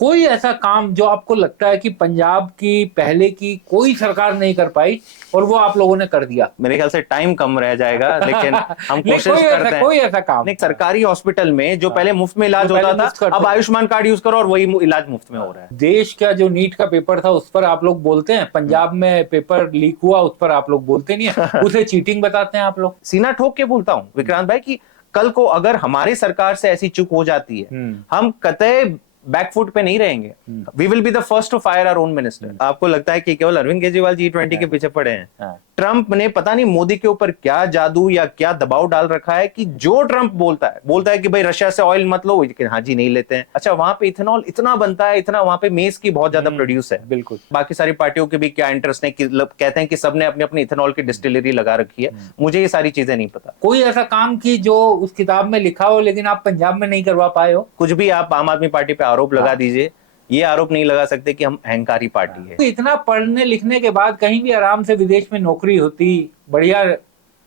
कोई ऐसा काम जो आपको लगता है कि पंजाब की पहले की कोई सरकार नहीं कर पाई और वो आप लोगों ने कर दिया? मेरे ख्याल से टाइम कम रह जाएगा, लेकिन हम नहीं, कोशिश करते हैं। कोई ऐसा काम। नहीं, सरकारी हॉस्पिटल में जो पहले मुफ्त में इलाज जो पहले होता था, मुफ्त करते अब थे। आयुष्मान कार्ड यूज करो और वही इलाज मुफ्त में हो रहा है। देश का जो नीट का पेपर था उस पर आप लोग बोलते हैं, पंजाब में पेपर लीक हुआ उस पर आप लोग बोलते नहीं है, उसे चीटिंग बताते हैं आप लोग। सीना ठोक के बोलता हूं विक्रांत भाई कि कल को अगर हमारी सरकार से ऐसी चूक हो जाती है, हम कतई बैकफुट पे नहीं रहेंगे। We will be the first to fire our own minister. आपको लगता है कि केवल अरविंद केजरीवाल G20 के पीछे पड़े हैं? ट्रंप ने पता नहीं मोदी के ऊपर क्या जादू या क्या दबाव डाल रखा है कि जो ट्रंप बोलता है कि भाई रशिया से ऑयल मत लो, लेकिन हाँ जी नहीं लेते हैं। अच्छा, वहां पे इथेनॉल इतना बनता है, इतना वहां पे मेज की बहुत ज्यादा प्रोड्यूस है। बिल्कुल। बाकी सारी पार्टियों के भी क्या इंटरेस्ट है कि कहते हैं कि सबने अपनी अपनी इथेनॉल की डिस्टिलरी लगा रखी है। मुझे ये सारी चीजें नहीं पता। कोई ऐसा काम की जो उस किताब में लिखा हो लेकिन आप पंजाब में नहीं करवा पाए हो? कुछ भी आप आम आदमी पार्टी पे आरोप लगा दीजिए, ये आरोप नहीं लगा सकते कि हम अहंकारी पार्टी है। तो इतना पढ़ने लिखने के बाद कहीं भी आराम से विदेश में नौकरी होती, बढ़िया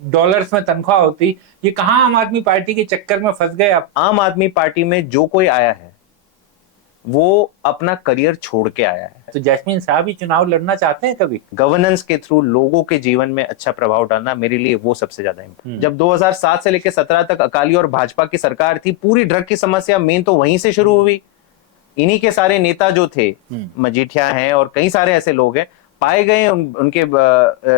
डॉलर्स में तनख्वाह होती, ये कहाँ आम आदमी पार्टी के चक्कर में फंस गए आप? आम आदमी पार्टी में जो कोई आया है वो अपना करियर छोड़ के आया है। तो जैस्मिन साहब ही चुनाव लड़ना चाहते हैं कभी? गवर्नेंस के थ्रू लोगों के जीवन में अच्छा प्रभाव डालना मेरे लिए वो सबसे ज्यादा इम्पोर्टेंट। जब 2007 से लेकर 17 तक अकाली और भाजपा की सरकार थी, पूरी ड्रग की समस्या मेन तो वहीं से शुरू हुई। इन्हीं के सारे नेता जो थे, मजीठिया हैं और कई सारे ऐसे लोग हैं, पाए गए। उनके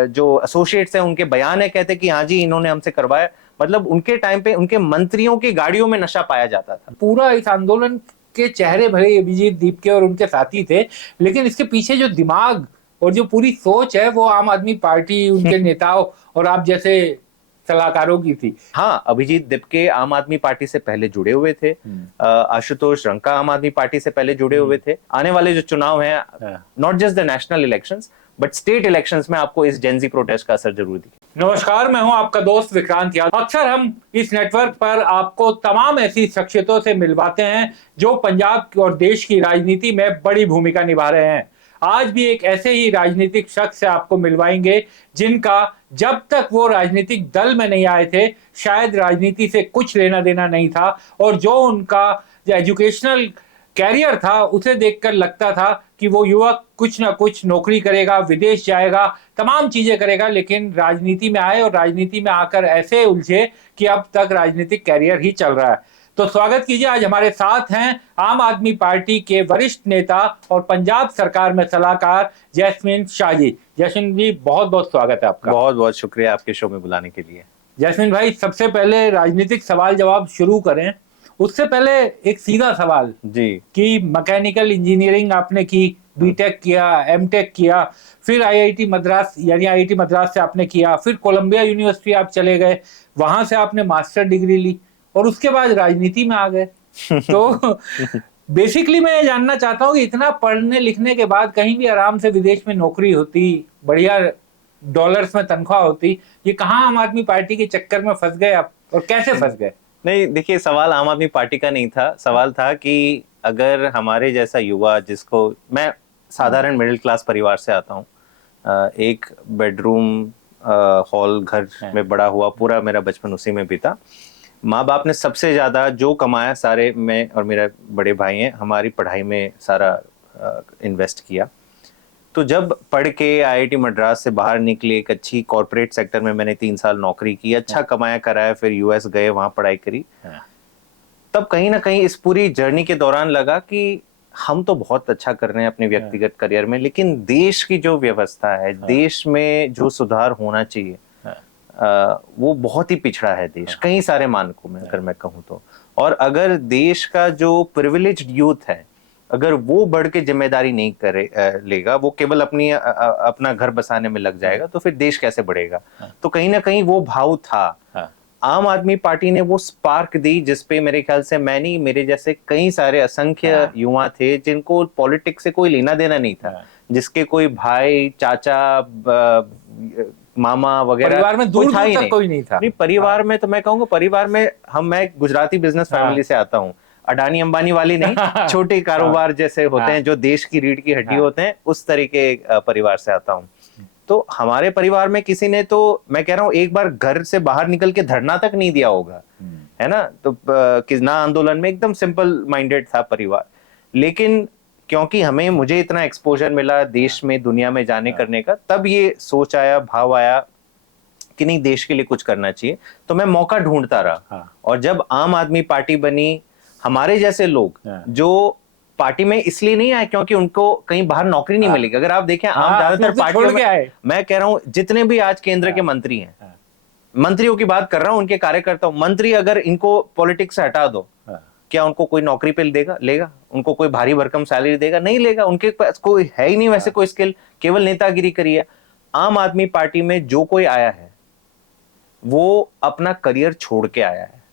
जो एसोसिएट्स हैं उनके बयान है, कहते कि हाँ जी इन्होंने हमसे करवाया। मतलब उनके टाइम पे उनके मंत्रियों की गाड़ियों में नशा पाया जाता था। पूरा इस आंदोलन के चेहरे भले अभिजीत दीपके और उनके साथी थे, लेकिन इसके पीछे जो दिमाग और जो पूरी सोच है वो आम आदमी पार्टी, उनके नेताओं और आप जैसे सलाहकारों की थी। हाँ, अभिजीत दीपके आम आदमी पार्टी से पहले जुड़े हुए थे। आशुतोष रंका आम आदमी पार्टी से पहले जुड़े हुए थे। आने वाले जो चुनाव हैं, not just the national elections but state elections में आपको इस जेनजी प्रोटेस्ट का असर जरूर दिखे। नमस्कार, मैं हूं आपका दोस्त विक्रांत यादव। अक्सर हम इस नेटवर्क पर आपको तमाम ऐसी शख्सियतों से मिलवाते हैं जो पंजाब और देश की राजनीति में बड़ी भूमिका निभा रहे हैं। आज भी एक ऐसे ही राजनीतिक शख्स से आपको मिलवाएंगे जिनका जब तक वो राजनीतिक दल में नहीं आए थे शायद राजनीति से कुछ लेना देना नहीं था, और जो उनका जो एजुकेशनल कैरियर था उसे देखकर लगता था कि वो युवक कुछ ना कुछ नौकरी करेगा, विदेश जाएगा, तमाम चीजें करेगा, लेकिन राजनीति में आए और राजनीति में आकर ऐसे उलझे कि अब तक राजनीतिक कैरियर ही चल रहा है। तो स्वागत कीजिए, आज हमारे साथ हैं आम आदमी पार्टी के वरिष्ठ नेता और पंजाब सरकार में सलाहकार जैस्मिन शाह जी। जैस्मिन जी, बहुत बहुत स्वागत है आपका। बहुत बहुत शुक्रिया आपके शो में बुलाने के लिए। जैस्मिन भाई, सबसे पहले राजनीतिक सवाल जवाब शुरू करें उससे पहले एक सीधा सवाल जी कि मैकेनिकल इंजीनियरिंग आपने की, बीटेक किया, एमटेक किया, फिर आईआईटी मद्रास यानी आईआईटी मद्रास से आपने किया, फिर कोलंबिया यूनिवर्सिटी आप चले गए, वहां से आपने मास्टर डिग्री ली और उसके बाद राजनीति में आ गए। तो बेसिकली मैं ये जानना चाहता हूँ कि इतना पढ़ने लिखने के बाद कहीं भी आराम से विदेश में नौकरी होती, बढ़िया डॉलर्स में तनख्वाह होती, ये कहाँ आम आदमी पार्टी के चक्कर में फंस गए आप और कैसे फंस गए? नहीं, देखिए, सवाल आम आदमी पार्टी का नहीं था। सवाल था कि अगर हमारे जैसा युवा, जिसको मैं साधारण मिडिल क्लास परिवार से आता हूँ, एक बेडरूम हॉल घर में बड़ा हुआ, पूरा मेरा बचपन उसी में बीता। माँ बाप ने सबसे ज्यादा जो कमाया सारे मैं और मेरे बड़े भाई हैं हमारी पढ़ाई में सारा इन्वेस्ट किया। तो जब पढ़ के आईआईटी मद्रास से बाहर निकले, एक अच्छी कॉर्पोरेट सेक्टर में मैंने 3 साल नौकरी की, अच्छा कमाया कराया, फिर यूएस गए, वहां पढ़ाई करी। तब कहीं ना कहीं इस पूरी जर्नी के दौरान लगा कि हम तो बहुत अच्छा कर रहे हैं अपने व्यक्तिगत करियर में, लेकिन देश की जो व्यवस्था है, देश में जो सुधार होना चाहिए, वो बहुत ही पिछड़ा है देश कई सारे मानकों में, अगर मैं कहूँ तो। और अगर देश का जो प्रिविलेज्ड यूथ है, अगर वो बढ़ के जिम्मेदारी नहीं करे लेगा, वो केवल अपना घर बसाने में लग जाएगा, तो फिर देश कैसे बढ़ेगा? तो कहीं ना कहीं वो भाव था। आम आदमी पार्टी ने वो स्पार्क दी जिसपे मेरे ख्याल से मैं नहीं, मेरे जैसे कई सारे असंख्य युवा थे जिनको पॉलिटिक्स से कोई लेना देना नहीं था, जिसके कोई भाई, चाचा, मामा वगैरह परिवार में दूर दूर तक कोई नहीं था। नहीं, परिवार में तो मैं कहूँगा, परिवार में मैं गुजराती बिजनेस फैमिली से आता हूँ, अडानी अंबानी वाली नहीं, छोटे कारोबार जैसे होते हैं जो देश की रीढ़ की हड्डी होते हैं, उस तरीके परिवार से आता हूँ। तो हमारे परिवार में किसी ने, तो मैं कह रहा हूँ, एक बार घर से बाहर निकल के धरना तक नहीं दिया होगा, है ना? तो कितना आंदोलन में एकदम सिंपल माइंडेड था परिवार। लेकिन क्योंकि मुझे इतना एक्सपोजर मिला देश में, दुनिया में जाने करने का, तब ये सोच आया, भाव आया कि नहीं, देश के लिए कुछ करना चाहिए। तो मैं मौका ढूंढता रहा। और जब आम आदमी पार्टी बनी, हमारे जैसे लोग जो पार्टी में इसलिए नहीं आए क्योंकि उनको कहीं बाहर नौकरी नहीं मिलेगी। अगर आप देखें आम ज्यादातर पार्टियों में, मैं कह रहा हूं जितने भी आज केंद्र के मंत्री हैं, मंत्रियों की बात कर रहा हूं, उनके कार्यकर्ता, मंत्री अगर इनको पॉलिटिक्स से हटा दो, क्या उनको कोई नौकरी पे लेगा? उनको कोई भारी भरकम सैलरी देगा? नहीं लेगा। उनके पास कोई है ही नहीं वैसे कोई स्किल, केवल नेतागिरी करी है। आम आदमी पार्टी में जो कोई आया है वो अपना करियर छोड़ के आया है,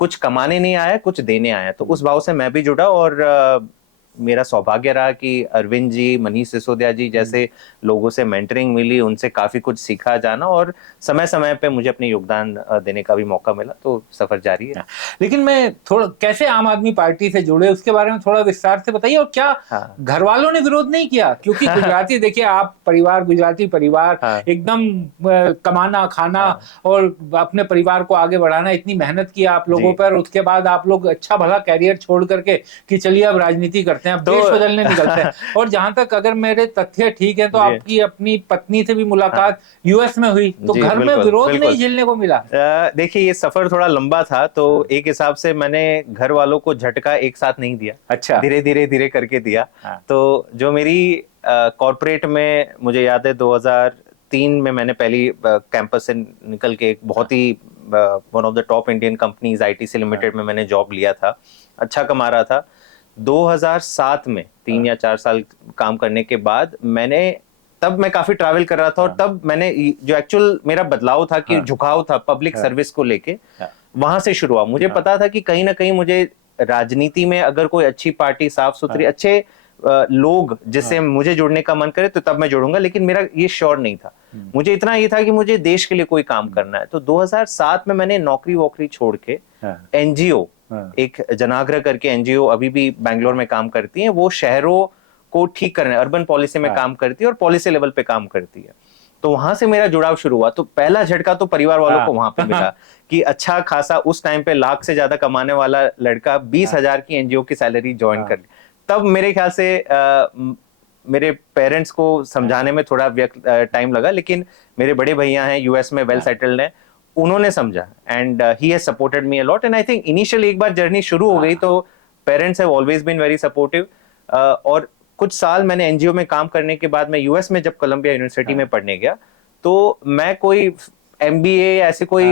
कुछ कमाने नहीं आया, कुछ देने आया। तो उस भाव से मैं भी जुड़ा और मेरा सौभाग्य रहा कि अरविंद जी, मनीष सिसोदिया जी जैसे लोगों से मेंटरिंग मिली, उनसे काफी कुछ सीखा जाना, और समय समय पे मुझे अपने योगदान देने का भी मौका मिला। तो सफर जारी है। लेकिन मैं थोड़ा, कैसे आम आदमी पार्टी से जुड़े उसके बारे में थोड़ा विस्तार से बताइए। और क्या घर वालों ने विरोध नहीं किया? क्योंकि गुजराती, देखिए आप परिवार, गुजराती परिवार, एकदम कमाना खाना और अपने परिवार को आगे बढ़ाना, इतनी मेहनत की आप लोगों पर, उसके बाद आप लोग अच्छा भला कैरियर छोड़ करके कि चलिए अब राजनीति करते हैं, अब देश बदलने निकलते हैं। और जहां तक अगर मेरे तथ्य ठीक है तो आपकी अपनी पत्नी से भी मुलाकात यूएस में हुई, तो घर में विरोध नहीं झेलने को मिला? देखिए ये सफर थोड़ा लंबा था, तो एक हिसाब से मैंने घर वालों को झटका एक साथ नहीं दिया, अच्छा, धीरे धीरे करके दिया। तो जो मेरी कॉर्पोरेट में, मुझे याद है 2003 में मैंने पहली कैंपस से निकल के एक बहुत ही one of the top Indian companies ITC limited में मैंने जॉब लिया था, अच्छा कमा रहा था। 2007 में 3 या 4 साल काम करने के बाद तब मैं काफी ट्रैवल कर रहा था, और तब मैंने जो एक्चुअल मेरा बदलाव था कि झुकाव था पब्लिक सर्विस को लेके, वहां से शुरू हुआ। मुझे पता था कि कहीं ना कहीं मुझे राजनीति में अगर कोई अच्छी पार्टी, साफ सुथरी, अच्छे लोग जिससे मुझे जुड़ने का मन करे तो तब मैं जुड़ूंगा, लेकिन मेरा ये श्योर नहीं था। मुझे इतना ये था कि मुझे देश के लिए कोई काम करना है। तो 2007 में मैंने नौकरी वोकरी छोड़ के एनजीओ, एक जनाग्रह करके एनजीओ अभी भी बैंगलोर में काम करती है, वो शहरों को ठीक करने, अर्बन पॉलिसी में काम करती है और पॉलिसी लेवल पे काम करती है। तो वहां से मेरा जुड़ाव शुरू हुआ। तो पहला झटका तो परिवार वालों को वहां पे मिला कि अच्छा खासा, उस टाइम पे लाख से ज्यादा कमाने वाला लड़का 20,000 की एनजीओ की सैलरी ज्वाइन कर ली। तब मेरे ख्याल से मेरे पेरेंट्स को समझाने में थोड़ा टाइम लगा, लेकिन मेरे बड़े भैया हैं यूएस में, वेल सेटल्ड हैं, उन्होंने समझा and he has supported me a lot. And I think initially एक बार जर्नी शुरू हो गई तो parents have always been very supportive. और कुछ साल मैंने एनजीओ में काम करने के बाद मैं यूएस में जब कोलंबिया यूनिवर्सिटी में पढ़ने गया, तो मैं कोई एमबीए ऐसे कोई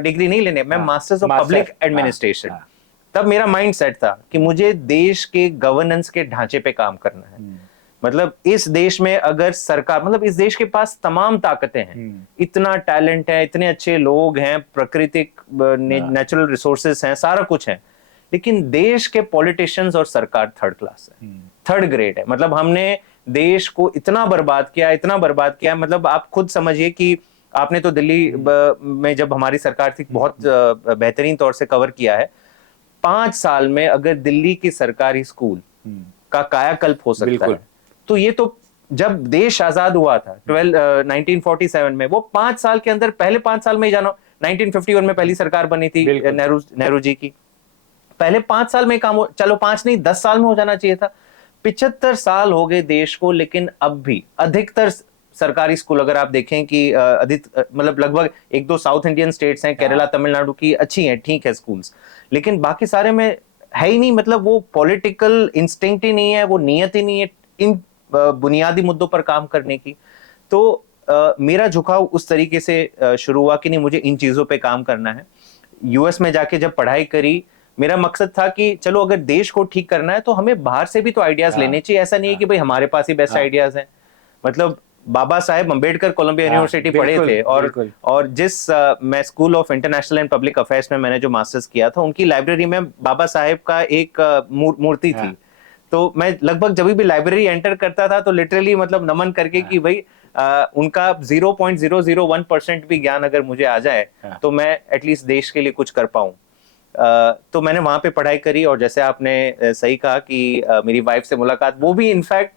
डिग्री नहीं लेने, मैं मास्टर्स ऑफ पब्लिक एडमिनिस्ट्रेशन। तब मेरा माइंड सेट था कि मुझे देश के गवर्नेंस के ढांचे पे काम करना है। मतलब इस देश में अगर सरकार, मतलब इस देश के पास तमाम ताकतें हैं, इतना टैलेंट है, इतने अच्छे लोग हैं, प्राकृतिक नेचुरल रिसोर्सेस हैं, सारा कुछ है, लेकिन देश के पॉलिटिशियंस और सरकार थर्ड क्लास है, थर्ड ग्रेड है। मतलब हमने देश को इतना बर्बाद किया, मतलब आप खुद समझिए कि आपने तो दिल्ली में जब हमारी सरकार थी बहुत बेहतरीन तौर से कवर किया है। 5 साल में अगर दिल्ली की सरकारी स्कूल का कायाकल्प हो सकता है, तो ये तो जब देश आजाद हुआ था 1947 में, वो 5 साल के अंदर, पहले 5 साल में ही जानो 1951 में पहली सरकार बनी थी नेहरू जी की, पहले 5 साल में काम चलो 5 नहीं 10 साल में हो जाना चाहिए था। 75 साल हो गए देश को, लेकिन अब भी अधिकतर सरकारी स्कूल अगर आप देखें कि मतलब लगभग 1-2 साउथ इंडियन स्टेट्स हैं, केरला तमिलनाडु की अच्छी हैं, ठीक है स्कूल्स, लेकिन बाकी सारे में है ही नहीं। मतलब वो पॉलिटिकल इंस्टिंक्ट ही नहीं है, वो नियत ही नहीं है इन बुनियादी मुद्दों पर काम करने की। तो मेरा झुकाव उस तरीके से शुरू हुआ कि नहीं, मुझे इन चीजों पे काम करना है। यूएस में जाके जब पढ़ाई करी, मेरा मकसद था कि चलो अगर देश को ठीक करना है तो हमें बाहर से भी तो आइडियाज लेने चाहिए। ऐसा नहीं है कि भाई हमारे पास ही बेस्ट आइडियाज हैं। मतलब बाबा साहेब अंबेडकर कोलंबिया यूनिवर्सिटी पढ़े थे, और जिस मैं school of international and public affairs में मैंने जो मास्टर्स किया था, उनकी लाइब्रेरी में बाबा साहेब का एक मूर्ति थी। तो मैं लगभग जब भी लाइब्रेरी एंटर करता था तो लिटरली मतलब नमन करके कि भाई उनका 0.001% भी ज्ञान अगर मुझे आ जाए तो मैं एटलीस्ट देश के लिए कुछ कर पाऊं। तो मैंने वहां पे पढ़ाई करी, और जैसे आपने सही कहा कि मेरी वाइफ से मुलाकात, वो भी इनफैक्ट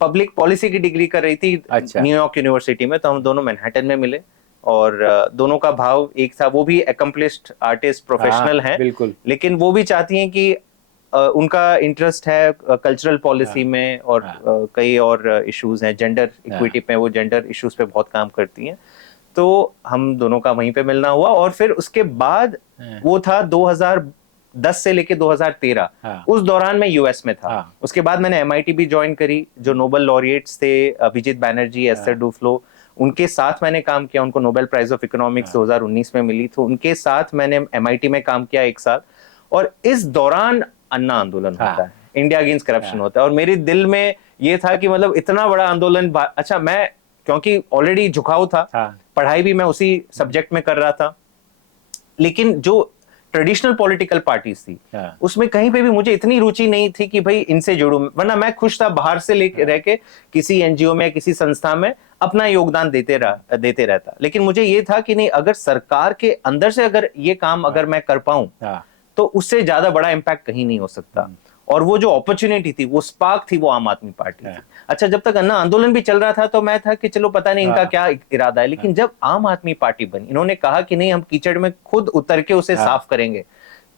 पब्लिक पॉलिसी की डिग्री कर रही थी न्यूयॉर्क यूनिवर्सिटी में। तो हम दोनों मैनहट्टन में मिले, और दोनों का भाव एक था। वो भी अकम्प्लिश्ड आर्टिस्ट, प्रोफेशनल हैं, लेकिन वो भी चाहती हैं कि उनका इंटरेस्ट है कल्चरल पॉलिसी में और कई और इश्यूज हैं, जेंडर इक्विटी पे, वो जेंडर इश्यूज पे बहुत काम करती हैं। तो हम दोनों का वहीं पे मिलना हुआ और फिर उसके बाद वो था 2010 से लेके 2013, उस दौरान मैं यूएस में था। उसके बाद मैंने एमआईटी भी ज्वाइन करी, जो नोबेल लॉरिएट्स थे अभिजीत बैनर्जी, एस्थर डुफ्लो, उनके साथ मैंने काम किया। उनको नोबेल प्राइज ऑफ इकोनॉमिक्स 2019 में मिली, तो उनके साथ मैंने एमआईटी में काम किया 1 साल। और इस दौरान अन्ना आंदोलन होता है, इंडिया अगेंस्ट करप्शन होता है, और मेरे दिल में ये था कि मतलब इतना बड़ा आंदोलन, अच्छा मैं क्योंकि ऑलरेडी झुकाव था, पढ़ाई भी मैं उसी सब्जेक्ट में कर रहा था, लेकिन जो ट्रेडिशनल पॉलिटिकल पार्टीज थी उसमें कहीं पे भी मुझे इतनी रुचि नहीं थी कि भाई इनसे जुड़ूं, वरना मैं खुश था बाहर से लेके रह के किसी एनजीओ में, किसी संस्था में अपना योगदान देते रहता। लेकिन मुझे ये था कि नहीं, अगर सरकार के अंदर से अगर ये काम अगर मैं कर पाऊं तो उससे ज्यादा बड़ा इम्पैक्ट कहीं नहीं हो सकता। और वो जो अपॉर्चुनिटी थी, वो स्पार्क थी, वो आम आदमी पार्टी थी। अच्छा, जब तक अन्ना आंदोलन भी चल रहा था तो मैं था कि चलो पता नहीं इनका क्या इरादा है, लेकिन जब आम आदमी पार्टी बनी, इन्होंने कहा कि नहीं हम कीचड़ में खुद उतर के उसे साफ करेंगे,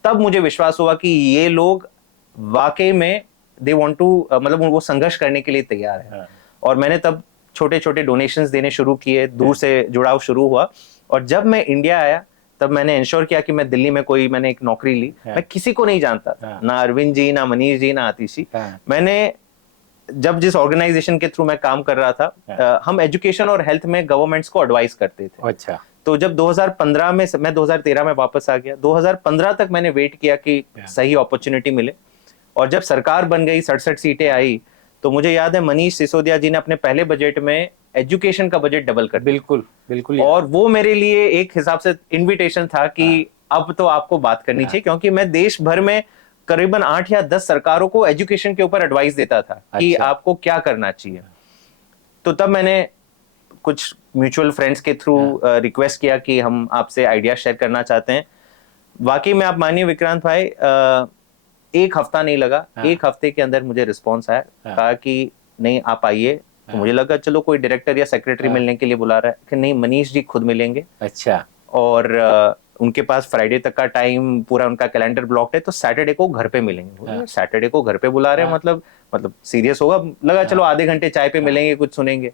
तब मुझे विश्वास हुआ कि ये लोग वाकई में दे वांट टू, मतलब वो संघर्ष करने के लिए तैयार है। और मैंने तब छोटे छोटे डोनेशंस देने शुरू किए, दूर से जुड़ाव शुरू हुआ। और जब मैं इंडिया आया तब मैंने इंश्योर किया कि मैं दिल्ली में मैंने एक नौकरी ली। मैं किसी को नहीं जानता था, ना अरविंद जी, ना मनीष जी, ना आतिश जी। मैंने जब जिस ऑर्गेनाइजेशन के थ्रू मैं काम कर रहा था, हम एजुकेशन और हेल्थ में गवर्नमेंट्स को एडवाइस करते थे। अच्छा। तो जब 2015 में, मैं 2013 में वापस आ गया, 2015 तक मैंने वेट किया कि सही अपॉर्चुनिटी मिले। और जब सरकार बन गई, 67 सीटें आई, तो मुझे याद है मनीष सिसोदिया जी ने अपने पहले बजट में एजुकेशन का बजट डबल कर दिया। बिल्कुल बिल्कुल। और वो मेरे लिए एक हिसाब से इनविटेशन था कि अब तो आपको बात करनी चाहिए, क्योंकि मैं देश भर में करीबन 8 या 10 सरकारों को एजुकेशन के ऊपर एडवाइस देता था कि आपको क्या करना चाहिए। तो तब मैंने कुछ म्यूचुअल फ्रेंड्स के थ्रू रिक्वेस्ट किया कि हम आपसे आइडिया शेयर करना चाहते हैं। वाकई में आप मानिए विक्रांत भाई, 1 हफ्ता नहीं लगा, 1 हफ्ते के अंदर मुझे रिस्पॉन्स आया, कहा कि नहीं आप आइए। तो मुझे लगा चलो कोई डायरेक्टर या सेक्रेटरी मिलने के लिए बुला रहा है, कि नहीं मनीष जी खुद मिलेंगे। अच्छा। और उनके पास फ्राइडे तक का टाइम, पूरा उनका कैलेंडर ब्लॉक्ड है, तो सैटरडे को घर पे मिलेंगे। सैटरडे को घर पे बुला रहे हैं, मतलब सीरियस होगा। लगा चलो आधे घंटे चाय पे मिलेंगे, कुछ सुनेंगे।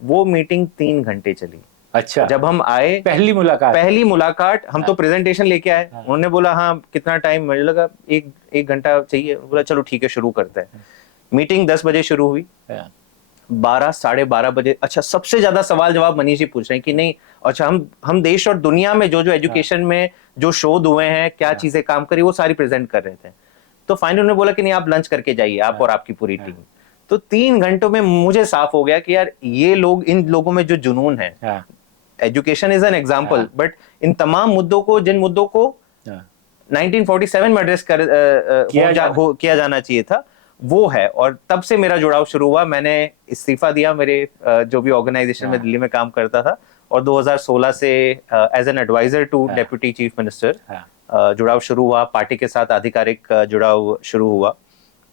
वो मीटिंग 3 घंटे चली। अच्छा। जब हम आए, पहली मुलाकात, हम तो प्रेजेंटेशन लेके आए। उन्होंने बोला हाँ कितना टाइम, मुझे लगा एक घंटा चाहिए। बोला चलो ठीक है शुरू करते हैं। मीटिंग 10 बजे शुरू हुई, 12 साढ़े 12 बजे, अच्छा सबसे ज्यादा सवाल जवाब मनीष जी पूछ रहे हैं कि नहीं, अच्छा हम देश और दुनिया में जो एजुकेशन में जो शोध हुए हैं, क्या चीजें काम करी, वो सारी प्रेजेंट कर रहे थे। तो फाइनली उन्होंने बोला कि नहीं आप लंच करके जाइए, आप और आपकी पूरी टीम। तो 3 घंटों में मुझे साफ हो गया कि यार ये लोग, इन लोगों में जो जुनून है, education is an example, but in तमाम मुद्दों को, जिन मुद्दों को 1947 में एड्रेस किया जाना चाहिए था, वो है। और तब से मेरा जुड़ाव शुरू हुआ। मैंने इस्तीफा दिया मेरे जो भी ऑर्गेनाइजेशन में दिल्ली में काम करता था, और 2016 से as an adviser to deputy chief minister जुड़ाव शुरू हुआ, पार्टी के साथ आधिकारिक जुड़ाव शुरू हुआ,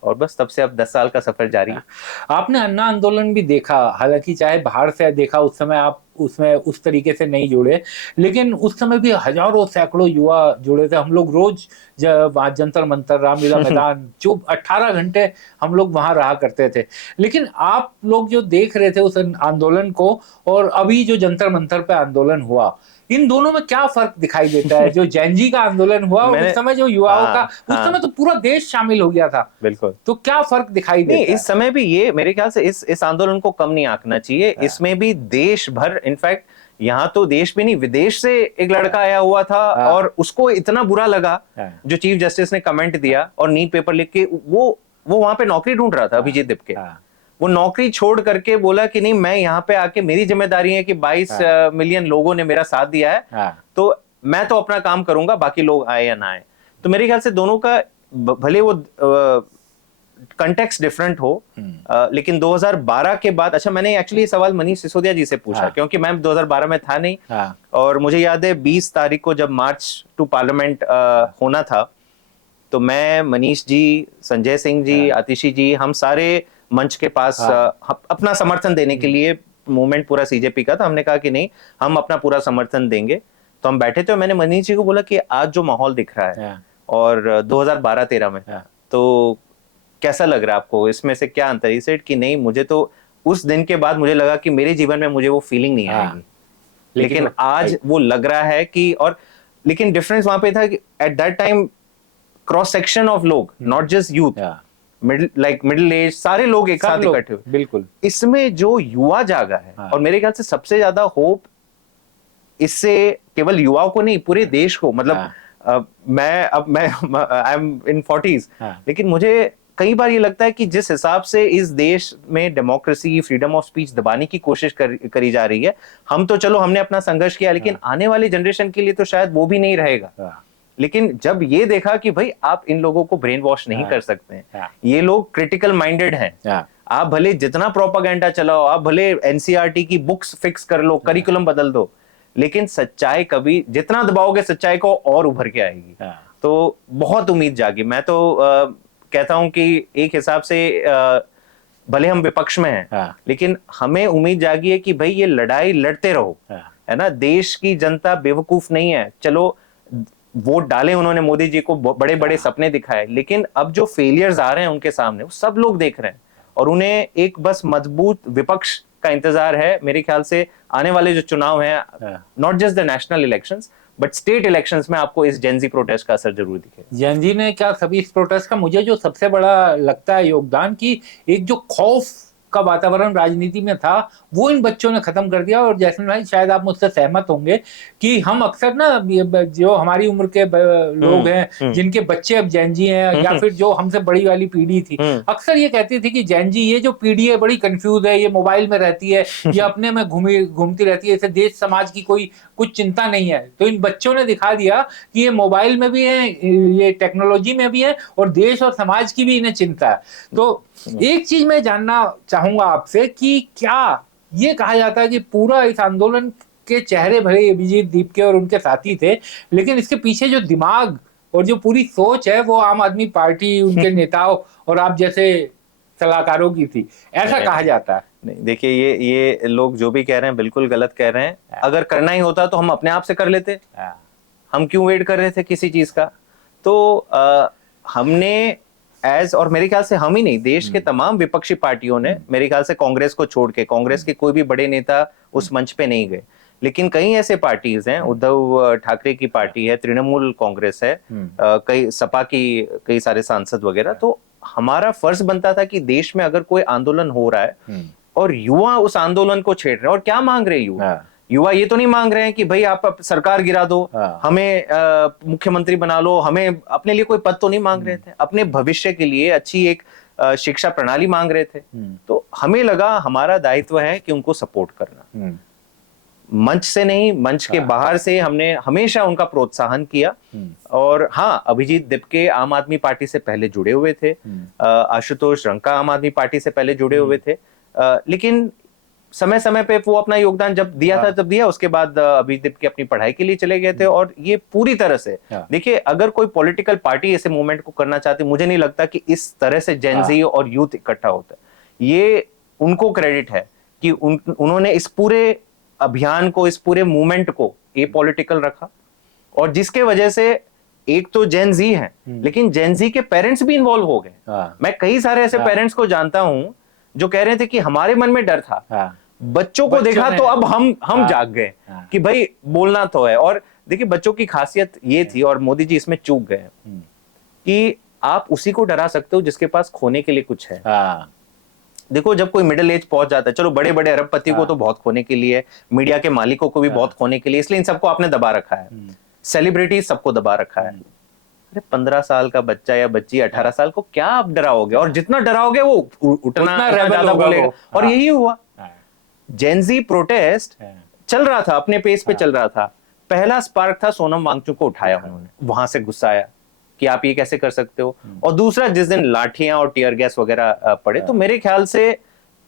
और बस तब से अब 10 साल का सफर जारी है। आपने अन्ना आंदोलन भी देखा, हालांकि चाहे बाहर से देखा, उस समय आप उसमें उस तरीके से नहीं जुड़े, लेकिन उस समय भी हजारों सैकड़ों युवा जुड़े थे। हम लोग रोज जंतर मंतर, रामलीला मैदान, जो 18 घंटे हम लोग वहां रहा करते थे। लेकिन आप लोग जो देख रहे थे उस आंदोलन को, और अभी जो जंतर मंतर पे आंदोलन हुआ, इन दोनों में क्या फर्क दिखाई देता है? जो जैनजी का आंदोलन हुआ और उस समय जो युवाओं का, उस समय तो पूरा देश शामिल हो गया था। बिल्कुल। तो क्या फर्क दिखाई देता है? इस समय भी ये मेरे ख्याल से इस आंदोलन को कम नहीं आंकना चाहिए। इसमें भी देश भर, इनफैक्ट यहाँ तो देश भी नहीं, विदेश से एक लड़का आया हुआ था, और उसको इतना बुरा लगा जो चीफ जस्टिस ने कमेंट दिया, और नीट पेपर लिख के वो वहां पे नौकरी ढूंढ रहा था, अभिजीत दिप के। वो नौकरी छोड़ करके बोला कि नहीं मैं यहाँ पे आके, मेरी जिम्मेदारी है कि 22 मिलियन लोगों ने मेरा साथ दिया है, तो मैं तो अपना काम करूंगा, बाकी लोग आए या ना आए। तो मेरे ख्याल से दोनों का भले वो कंटेक्स्ट डिफरेंट हो, लेकिन 2012 के बाद, अच्छा मैंने एक्चुअली ये सवाल मनीष सिसोदिया जी से पूछा, क्योंकि मैं 2012 में था नहीं, और मुझे याद है 20 तारीख को जब मार्च टू पार्लियामेंट होना था, तो मैं, मनीष जी, संजय सिंह जी, आतिशी जी, हम सारे मंच के पास अपना समर्थन देने के लिए, मूवमेंट पूरा सीजेपी का था, हमने कहा कि नहीं हम अपना पूरा समर्थन देंगे। तो हम बैठे थे, और मैंने मनीष जी को बोला कि आज जो माहौल दिख रहा है, और 2012-13 में तो कैसा लग रहा है आपको, इसमें से क्या अंतर है? सेट कि नहीं, मुझे तो उस दिन के बाद मुझे लगा कि मेरे जीवन में मुझे वो फीलिंग नहीं आएगी, लेकिन आज वो लग रहा है कि, और लेकिन डिफरेंस वहां पे था कि at that time cross section of लोग, not just youth, middle age, सारे लोग एक साथ इकट्ठे हुए। बिल्कुल। इसमें जो युवा जागा है, और मेरे ख्याल से सबसे ज्यादा होप इससे केवल युवाओं को नहीं, पूरे देश को, मतलब मैं आई एम इन 40s, लेकिन मुझे कई बार ये लगता है कि जिस हिसाब से इस देश में डेमोक्रेसी, फ्रीडम ऑफ स्पीच दबाने की कोशिश करी जा रही है, हम तो चलो हमने अपना संघर्ष किया, लेकिन आने वाली जनरेशन के लिए तो शायद वो भी नहीं रहेगा। लेकिन जब ये देखा कि भाई आप इन लोगों को ब्रेन वॉश नहीं कर सकते हैं, ये लोग क्रिटिकल माइंडेड हैं, आप भले जितना प्रोपागेंडा चलाओ, आप भले एनसीईआरटी की बुक्स फिक्स कर लो, करिकुलम बदल दो, लेकिन सच्चाई कभी, जितना दबाओगे सच्चाई को और उभर के आएगी। तो बहुत उम्मीद जागी। मैं तो कहता हूं कि एक हिसाब से भले हम विपक्ष में हैं, लेकिन हमें उम्मीद जागी है कि भाई ये लड़ाई लड़ते रहो, है ना। देश की जनता बेवकूफ नहीं है, चलो वोट डाले उन्होंने मोदी जी को, बड़े बड़े सपने दिखाए, लेकिन अब जो फेलियर्स आ रहे हैं उनके सामने, वो सब लोग देख रहे हैं, और उन्हें एक बस मजबूत विपक्ष का इंतजार है। मेरे ख्याल से आने वाले जो चुनाव हैं, not just the national elections but state elections में आपको इस जेनजी प्रोटेस्ट का असर जरूर दिखेगा। जेनजी ने क्या सभी इस प्रोटेस्ट का, मुझे जो सबसे बड़ा लगता है योगदान, कि एक जो खौफ का वातावरण राजनीति में था वो इन बच्चों ने खत्म कर दिया। और जैस्मिन भाई शायद आप मुझसे सहमत होंगे कि हम अक्सर ना, जो हमारी उम्र के लोग हैं जिनके बच्चे अब जेनजी हैं, या फिर जो हमसे बड़ी वाली पीढ़ी थी, अक्सर ये कहती थी कि जेनजी, ये जो पीढ़ी है बड़ी कंफ्यूज है, ये मोबाइल में रहती है, ये अपने में घूमती रहती है, इसे देश समाज की कोई कुछ चिंता नहीं है। तो इन बच्चों ने दिखा दिया कि ये मोबाइल में भी है, ये टेक्नोलॉजी में भी है, और देश और समाज की भी इन्हें चिंता है। तो एक चीज मैं जानना चाहूंगा आपसे कि क्या ये कहा जाता है कि पूरा इस आंदोलन के चेहरे भरे अभिजीत दीपके और उनके साथी थे, लेकिन इसके पीछे जो दिमाग और जो पूरी सोच है वो आम आदमी पार्टी, उनके नेताओं और आप जैसे सलाहकारों की थी, ऐसा कहा जाता है? नहीं, देखिए ये लोग जो भी कह रहे हैं बिल्कुल गलत कह रहे हैं। अगर करना ही होता तो हम अपने आप से कर लेते, हम क्यों वेट कर रहे थे किसी चीज का? तो हमने और मेरे ख्याल से हम ही नहीं, देश के तमाम विपक्षी पार्टियों ने, मेरे ख्याल से कांग्रेस को छोड़ के, कांग्रेस के कोई भी बड़े नेता उस मंच पे नहीं गए, लेकिन कई ऐसे पार्टीज हैं, उद्धव ठाकरे की पार्टी है, तृणमूल कांग्रेस है, कई सपा की कई सारे सांसद वगैरह। तो हमारा फर्ज बनता था कि देश में अगर कोई आंदोलन हो रहा है और युवा उस आंदोलन को छेड़ रहे हैं, और क्या मांग रहे हैं युवा ये तो नहीं मांग रहे हैं कि भाई आप सरकार गिरा दो, हमें मुख्यमंत्री बना लो, हमें अपने लिए कोई पद तो नहीं मांग रहे थे, अपने भविष्य के लिए अच्छी एक शिक्षा प्रणाली मांग रहे थे। तो हमें लगा हमारा दायित्व है कि उनको सपोर्ट करना, मंच से नहीं, मंच के बाहर से हमने हमेशा उनका प्रोत्साहन किया। और हाँ, अभिजीत दीपके आम आदमी पार्टी से पहले जुड़े हुए थे, आशुतोष रंका आम आदमी पार्टी से पहले जुड़े हुए थे, लेकिन समय समय पे वो अपना योगदान जब दिया था तब दिया, उसके बाद अभिजीत दीपके अपनी पढ़ाई के लिए चले गए थे। और ये पूरी तरह से देखिए, अगर कोई पॉलिटिकल पार्टी ऐसे मूवमेंट को करना चाहती, मुझे नहीं लगता कि इस तरह से जेनजी और यूथ इकट्ठा होता है। ये उनको क्रेडिट है कि उन्होंने इस पूरे अभियान को, इस पूरे मूवमेंट को ए पॉलिटिकल रखा, और जिसके वजह से एक तो जेनजी है, लेकिन जेनजी के पेरेंट्स भी इन्वॉल्व हो गए। मैं कई सारे ऐसे पेरेंट्स को जानता हूं जो कह रहे थे कि हमारे मन में डर था, बच्चों को देखा तो अब हम जाग गए कि भाई बोलना तो है। और देखिए, बच्चों की खासियत ये थी, और मोदी जी इसमें चूक गए, कि आप उसी को डरा सकते हो जिसके पास खोने के लिए कुछ है। देखो, जब कोई मिडिल एज पहुंच जाता है, चलो बड़े बड़े अरबपति को तो बहुत खोने के लिए, मीडिया के मालिकों को भी बहुत खोने के लिए, इसलिए इन सबको आपने दबा रखा है, सेलिब्रिटी सबको दबा रखा है। अरे 15 साल का बच्चा या बच्ची 18 साल को क्या आप डराओगे? और जितना डराओगे वो उतना ज्यादा बोलेगा, और यही हुआ। जेनजी प्रोटेस्ट चल रहा था, अपने पेस पे चल रहा था। पहला स्पार्क था, सोनम वांगचुक को उठाया उन्होंने, वहां से गुस्सा आया कि आप ये कैसे कर सकते हो। और दूसरा, जिस दिन लाठियां और टीयर गैस वगैरह पड़े, तो मेरे ख्याल से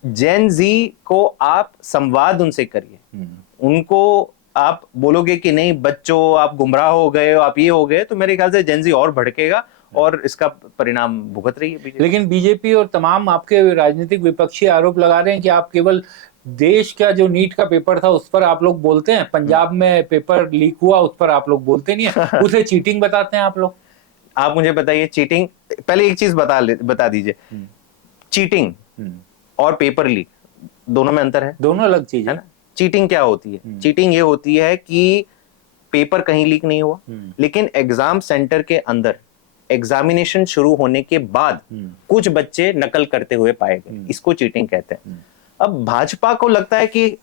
जेनजी को आप संवाद उनसे करिए, उनको आप बोलोगे कि नहीं बच्चों आप गुमराह हो गए हो, आप ये हो गए, तो मेरे ख्याल से जेनजी और भड़केगा और इसका परिणाम भुगत रही है। लेकिन बीजेपी और तमाम आपके राजनीतिक विपक्षी आरोप लगा रहे हैं कि आप केवल देश का जो नीट का पेपर था उस पर आप लोग बोलते हैं, पंजाब में पेपर लीक हुआ उस पर आप लोग बोलते नहीं है, उसे चीटिंग बताते हैं आप लोग। आप मुझे बताइए, चीटिंग, पहले एक चीज बता दीजिए, चीटिंग और पेपर लीक दोनों में अंतर है? दोनों अलग चीज है है ना। चीटिंग क्या होती है? चीटिंग ये होती है कि पेपर कहीं लीक नहीं हुआ, लेकिन एग्जाम सेंटर के अंदर एग्जामिनेशन शुरू होने के बाद कुछ बच्चे नकल करते हुए पाए गए, इसको चीटिंग कहते हैं। अब भाजपा को लगता है कि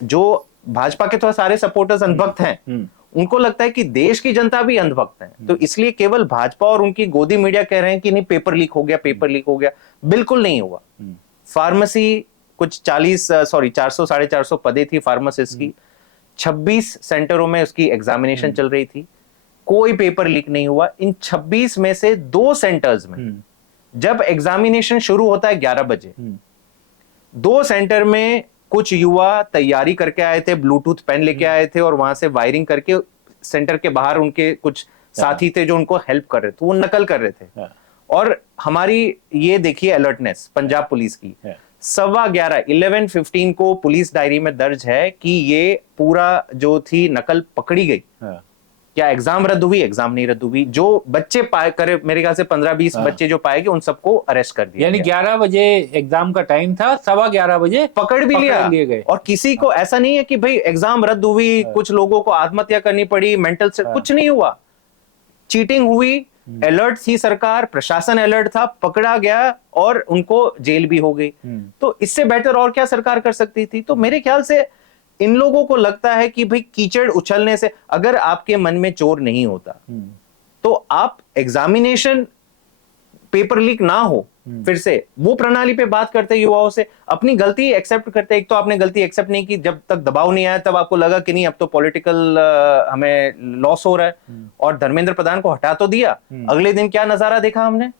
जो भाजपा के तो सारे सपोर्टर्स अंधभक्त हैं, उनको लगता है कि देश की जनता भी अंधभक्त है, तो इसलिए केवल भाजपा और उनकी गोदी मीडिया कह रहे हैं कि नहीं पेपर लीक हो गया, पेपर लीक हो गया। बिल्कुल नहीं हुआ। फार्मेसी कुछ 400 साढ़े 400 पदे थी फार्मासिस्ट की, 26 सेंटरों में उसकी एग्जामिनेशन चल रही थी, कोई पेपर लीक नहीं हुआ। इन 26 में से 2 सेंटर्स में जब एग्जामिनेशन शुरू होता है 11 बजे, 2 सेंटर में कुछ युवा तैयारी करके आए थे, ब्लूटूथ पेन लेके आए थे और वहां से वायरिंग करके सेंटर के बाहर उनके कुछ साथी थे जो उनको हेल्प कर रहे थे, वो नकल कर रहे थे। और हमारी ये देखिए अलर्टनेस पंजाब पुलिस की, 11:15 को पुलिस डायरी में दर्ज है कि ये पूरा जो थी नकल पकड़ी गई। क्या एग्जाम रद्द हुई? एग्जाम नहीं रद्द हुई। जो बच्चे पाए करे, मेरे ख्याल से 15-20 बच्चे जो पाए गए, उन सबको अरेस्ट कर दिया, यानी 11 बजे एग्जाम का टाइम था, 11:15 बजे पकड़ भी लिया लिए गए। और किसी को ऐसा नहीं है कि भाई एग्जाम रद्द हुई, कुछ लोगों को आत्महत्या करनी पड़ी, मेंटल से कुछ नहीं हुआ। चीटिंग हुई, अलर्ट थी सरकार, प्रशासन अलर्ट था, पकड़ा गया और उनको जेल भी हो गई। तो इससे बेटर और क्या सरकार कर सकती थी? तो मेरे ख्याल से इन लोगों को लगता है कि भाई कीचड़ उछलने से, अगर आपके मन में चोर नहीं होता तो आप एग्जामिनेशन पेपर लीक ना हो, फिर से वो प्रणाली पे बात करते युवाओं से, अपनी गलती एक्सेप्ट करते। एक तो आपने गलती एक्सेप्ट नहीं की, जब तक दबाव नहीं आया तब आपको लगा कि नहीं अब तो पॉलिटिकल हमें लॉस हो रहा है, और धर्मेंद्र प्रधान को हटा तो दिया। अगले दिन क्या नजारा देखा हमने?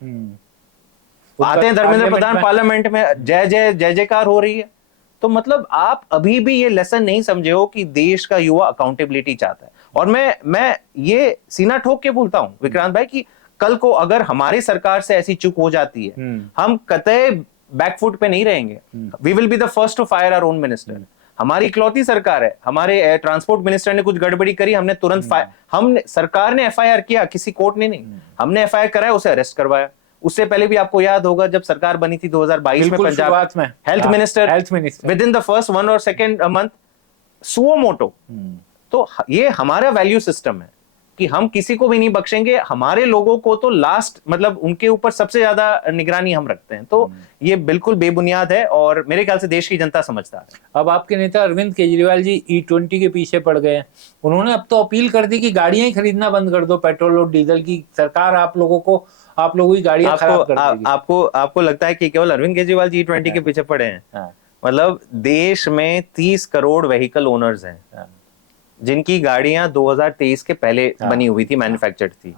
आते हैं धर्मेंद्र प्रधान पार्लियामेंट में, जय जय जय जयकार हो रही है। तो मतलब आप अभी भी ये लेसन नहीं समझे हो कि देश का युवा अकाउंटेबिलिटी चाहता है। और मैं ये सीना ठोक के बोलता हूं विक्रांत भाई कि कल को अगर हमारी सरकार से ऐसी चूक हो जाती है, हम कतई बैकफुट पे नहीं रहेंगे। We will be the first to fire our own minister. हमारी इकलौती सरकार है, हमारे ट्रांसपोर्ट मिनिस्टर ने कुछ गड़बड़ी करी, हमने तुरंत हमने सरकार ने एफआईआर किया, किसी कोर्ट ने नहीं, हमने एफआईआर कराया, उसे अरेस्ट करवाया। उससे पहले भी आपको याद होगा जब सरकार बनी थी 2022 में, पंजाब में health minister with in the first 1 और 2 मंथ सुओ मोटो। तो ये हमारा वैल्यू सिस्टम है कि हम किसी को भी नहीं बख्शेंगे। हमारे लोगों को तो लास्ट, मतलब उनके ऊपर सबसे ज्यादा निगरानी हम रखते हैं। तो ये बिल्कुल बेबुनियाद है और मेरे ख्याल से देश की जनता समझदार है। अब आपके नेता अरविंद केजरीवाल जी E20 के पीछे पड़ गए हैं। उन्होंने अब तो अपील कर दी कि गाड़ियां ही खरीदना बंद कर दो, पेट्रोल और डीजल की। सरकार आप लोगों की गाड़ियां खराब कर देगी। आपको लगता है कि केवल अरविंद केजरीवाल जी E20 के पीछे पड़े हैं? मतलब देश में 30 करोड़ व्हीकल ओनर्स हैं जिनकी गाड़ियां 2023 के पहले बनी हुई थी, मैन्युफैक्चर्ड थी।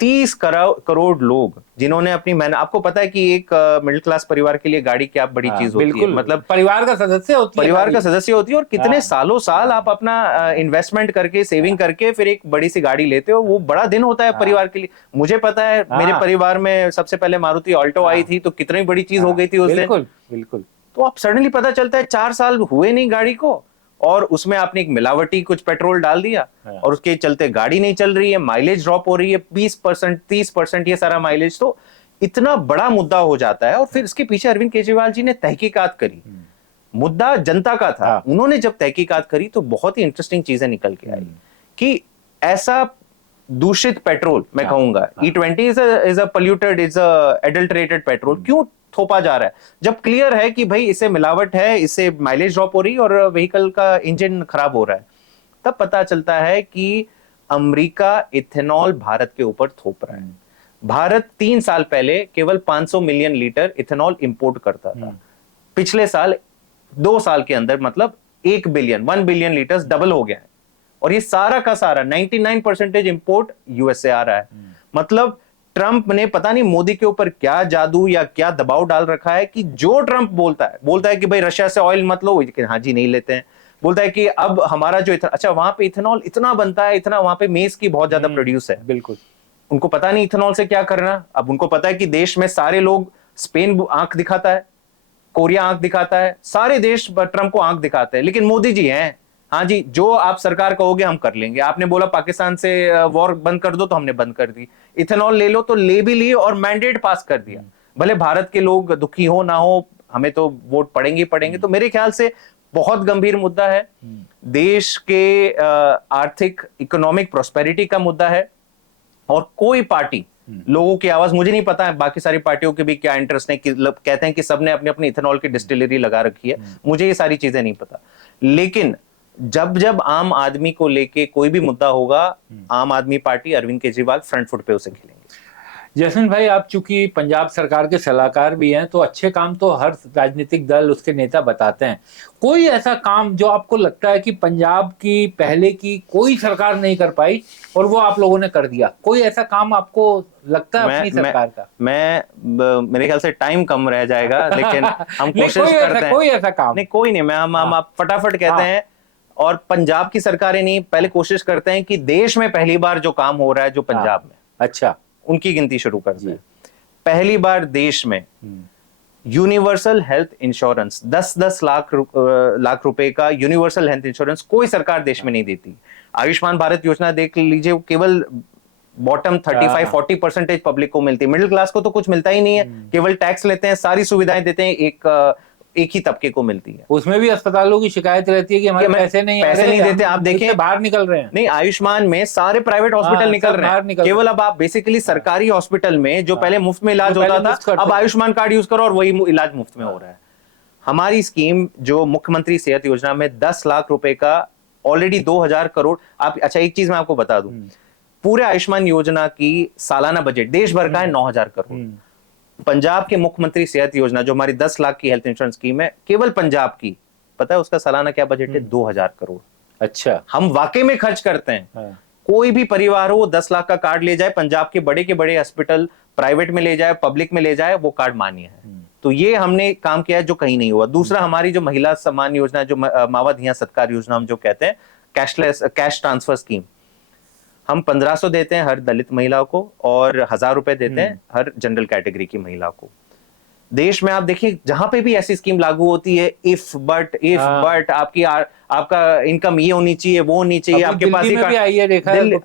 30 करोड़ लोग जिन्होंने अपनी आपको पता है कि एक मिडिल क्लास परिवार के लिए गाड़ी क्या बड़ी चीज होती है, मतलब परिवार का सदस्य होती है। और कितने सालों साल आप अपना इन्वेस्टमेंट करके, सेविंग करके फिर एक बड़ी सी गाड़ी लेते हो, वो बड़ा दिन होता है परिवार के लिए। मुझे पता है मेरे परिवार में सबसे पहले मारुति ऑल्टो आई थी, तो कितनी बड़ी चीज हो गई थी उस दिन। बिल्कुल। तो आप सडनली पता चलता है 4 साल हुए नहीं गाड़ी को, और उसमें आपने एक मिलावटी कुछ पेट्रोल डाल दिया और उसके चलते गाड़ी नहीं चल रही है, माइलेज ड्रॉप हो रही है 20%, 30%, ये सारा माइलेज। तो इतना बड़ा मुद्दा हो जाता है। और फिर इसके पीछे अरविंद केजरीवाल जी ने तहकीकात करी, मुद्दा जनता का था। उन्होंने जब तहकीकात करी तो बहुत ही इंटरेस्टिंग चीजें निकल के आई कि ऐसा दूषित पेट्रोल, मैं कहूंगा E20 is a polluted, is a adulterated petrol, क्यों थोपा जा रहा है जब क्लियर है कि भाई इससे मिलावट है, इससे माइलेज ड्रॉप हो रही है और व्हीकल का इंजन खराब हो रहा है। तब पता चलता है कि अमेरिका इथेनॉल भारत के ऊपर थोप रहा है। भारत 3 साल पहले केवल 500 मिलियन लीटर इथेनॉल इंपोर्ट करता था। पिछले साल 2 साल के अंदर मतलब 1 बिलियन लीटर्स डबल हो गया है। और ये सारा का सारा 99% इंपोर्ट यूएस से आ रहा है। मतलब ट्रंप ने पता नहीं मोदी के ऊपर क्या जादू या क्या दबाव डाल रखा है कि जो ट्रंप बोलता है कि भाई रशिया से ऑयल मत लो, लेकिन हाँ जी नहीं लेते हैं। बोलता है कि अब हमारा जो अच्छा वहां पे इथेनॉल इतना बनता है, इतना वहां पे मेज की बहुत ज्यादा प्रोड्यूस है। बिल्कुल। उनको पता नहीं इथेनॉल से क्या करना। अब उनको पता है कि देश में सारे लोग, स्पेन आंख दिखाता है, कोरिया आंख दिखाता है, सारे देश ट्रंप को आंख दिखाते हैं, लेकिन मोदी जी हैं, हाँ जी जो आप सरकार कहोगे हम कर लेंगे। आपने बोला पाकिस्तान से वॉर बंद कर दो तो हमने बंद कर दी। इथेनॉल ले लो, तो ले भी लिए और मैंडेट पास कर दिया। भले भारत के लोग दुखी हो ना हो, हमें तो वोट पड़ेंगे ही पड़ेंगे। तो मेरे ख्याल से बहुत गंभीर मुद्दा है, देश के आर्थिक इकोनॉमिक प्रोस्पेरिटी का मुद्दा है। और कोई पार्टी लोगों की आवाज, मुझे नहीं पता है बाकी सारी पार्टियों के भी क्या इंटरेस्ट है, कि कहते हैं कि सबने अपनी अपनी इथेनॉल की डिस्टिलरी लगा रखी है, मुझे ये सारी चीजें नहीं पता। लेकिन जब जब आम आदमी को लेके कोई भी मुद्दा होगा, Aam Aadmi Party, Arvind Kejriwal front foot पे उसे खेलेंगे। जैस्मिन भाई, आप चूंकि पंजाब सरकार के सलाहकार भी हैं, तो अच्छे काम तो हर राजनीतिक दल, उसके नेता बताते हैं। कोई ऐसा काम जो आपको लगता है कि पंजाब की पहले की कोई सरकार नहीं कर पाई और वो आप लोगों ने कर दिया? कोई ऐसा काम आपको लगता है अपनी सरकार का? मेरे ख्याल से टाइम कम रह जाएगा, लेकिन हम कोशिश करते हैं। कोई ऐसा काम नहीं, कोई नहीं, हम आप फटाफट कहते हैं। और पंजाब की सरकारें नहीं, पहले कोशिश करते हैं कि देश में पहली बार जो काम हो रहा है जो पंजाब में, अच्छा, उनकी गिनती शुरू करते हैं। पहली बार देश में यूनिवर्सल हेल्थ इंश्योरेंस, 10-10 लाख रुपए का यूनिवर्सल हेल्थ इंश्योरेंस कोई सरकार देश में नहीं देती। आयुष्मान भारत योजना देख लीजिए, केवल बॉटम 35-40% पब्लिक को मिलती है, मिडिल क्लास को तो कुछ मिलता ही नहीं है, केवल टैक्स लेते हैं, सारी सुविधाएं देते हैं, एक ही तबके को मिलती है। उसमें भी अस्पतालों की शिकायत रहती है कि हमारे पैसे नहीं देते। आप देखिए, बाहर निकल रहे हैं। नहीं, आयुष्मान में सारे प्राइवेट हॉस्पिटल निकल रहे हैं, केवल अब आप बेसिकली सरकारी हॉस्पिटल में जो पहले मुफ्त में इलाज होता था, अब आयुष्मान कार्ड यूज करो और वही इलाज मुफ्त में हो रहा है। हमारी स्कीम जो मुख्यमंत्री सेहत योजना में 10 लाख रुपए का ऑलरेडी 2000 करोड़। आप, अच्छा, एक चीज मैं आपको बता दूं, पूरे आयुष्मान योजना की सालाना बजट देश भर का है 9000 करोड़। पंजाब के मुख्यमंत्री सेहत योजना जो हमारी 10 लाख की हेल्थ इंश्योरेंस स्कीम है, केवल पंजाब की, पता है उसका सालाना क्या बजट है? 2000 करोड़। अच्छा, हम वाकई में खर्च करते हैं। कोई भी परिवार हो, 10 लाख का कार्ड ले जाए, पंजाब के बड़े हॉस्पिटल प्राइवेट में ले जाए, पब्लिक में ले जाए, वो कार्ड मान्य है। तो ये हमने काम किया है जो कहीं नहीं हुआ। दूसरा, हमारी जो महिला सम्मान योजना, जो मावा धिया सत्कार योजना हम जो कहते हैं, कैश ट्रांसफर स्कीम, हम 1500 देते हैं हर दलित महिला को और 1000 रुपए देते हैं हर जनरल कैटेगरी की महिला को। देश में आप देखिए, जहां पे भी ऐसी स्कीम लागू होती है, इफ बट आपका इनकम ये होनी चाहिए, वो होनी चाहिए, आपके पास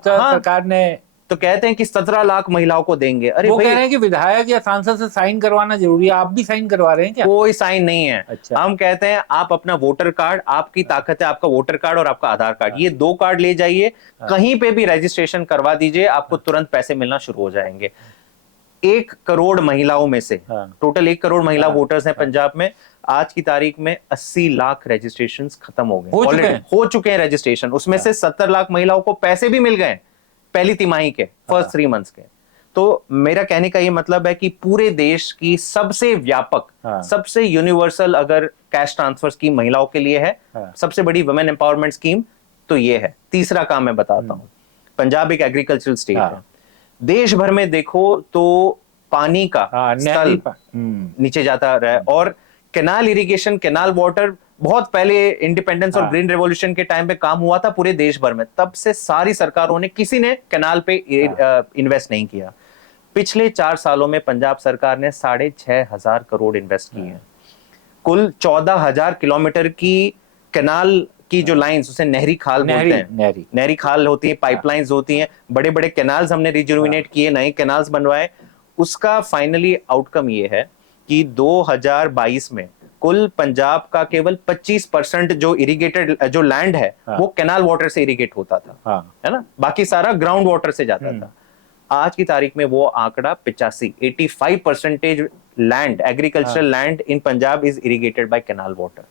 सरकार ने तो कहते हैं कि 17 लाख महिलाओं को देंगे। अरे वो कह रहे हैं कि विधायक या सांसद से साइन करवाना जरूरी है। आप भी साइन करवा रहे हैं क्या? कोई साइन नहीं है। अच्छा। हम कहते हैं आप अपना वोटर कार्ड, आपकी ताकत है आपका वोटर कार्ड और आपका आधार कार्ड, ये 2 कार्ड ले जाइए, कहीं पे भी रजिस्ट्रेशन करवा दीजिए, आपको तुरंत पैसे मिलना शुरू हो जाएंगे। 1 करोड़ महिलाओं में से, टोटल 1 करोड़ महिला वोटर्स हैं पंजाब में, आज की तारीख में 80 लाख रजिस्ट्रेशन खत्म हो गए, हो चुके हैं रजिस्ट्रेशन। उसमें से 70 लाख महिलाओं को पैसे भी मिल गए पहली तिमाही के, फर्स्ट 3 मंथ्स के। तो मेरा कहने का ये मतलब है कि पूरे देश की सबसे व्यापक, सबसे यूनिवर्सल अगर कैश ट्रांसफर स्कीम महिलाओं के लिए है, सबसे बड़ी वुमेन एम्पावरमेंट स्कीम, तो ये है। तीसरा काम मैं बताता हूं, पंजाब एक एग्रीकल्चरल स्टेट है। देश भर में देखो तो पानी का स्तर नीचे जाता रहा है, और कैनाल इरिगेशन, कैनाल वाटर बहुत पहले इंडिपेंडेंस और ग्रीन रेवोल्यूशन के टाइम पे काम हुआ था पूरे देश भर में, तब से सारी सरकारों ने, किसी ने कैनाल पे इन्वेस्ट नहीं किया। पिछले 4 सालों में पंजाब सरकार ने 6500 करोड़ इन्वेस्ट किए हैं। कुल 14000 किलोमीटर की कैनाल की जो लाइंस, उसे नहरी खाल बोलते हैं, नहरी खाल होती है, पाइपलाइंस होती हैं, बड़े बड़े कैनाल्स हमने रिजुविनेट किए, नए कैनाल्स बनवाए। उसका फाइनली आउटकम ये है कि 2022 में कुल पंजाब का केवल 25% जो इरिगेटेड जो लैंड है, वो कैनाल वाटर से इरिगेट होता था, है ना, बाकी सारा ग्राउंड वाटर से जाता था। आज की तारीख में वो आंकड़ा 85% land, agricultural land in Punjab is irrigated by canal water.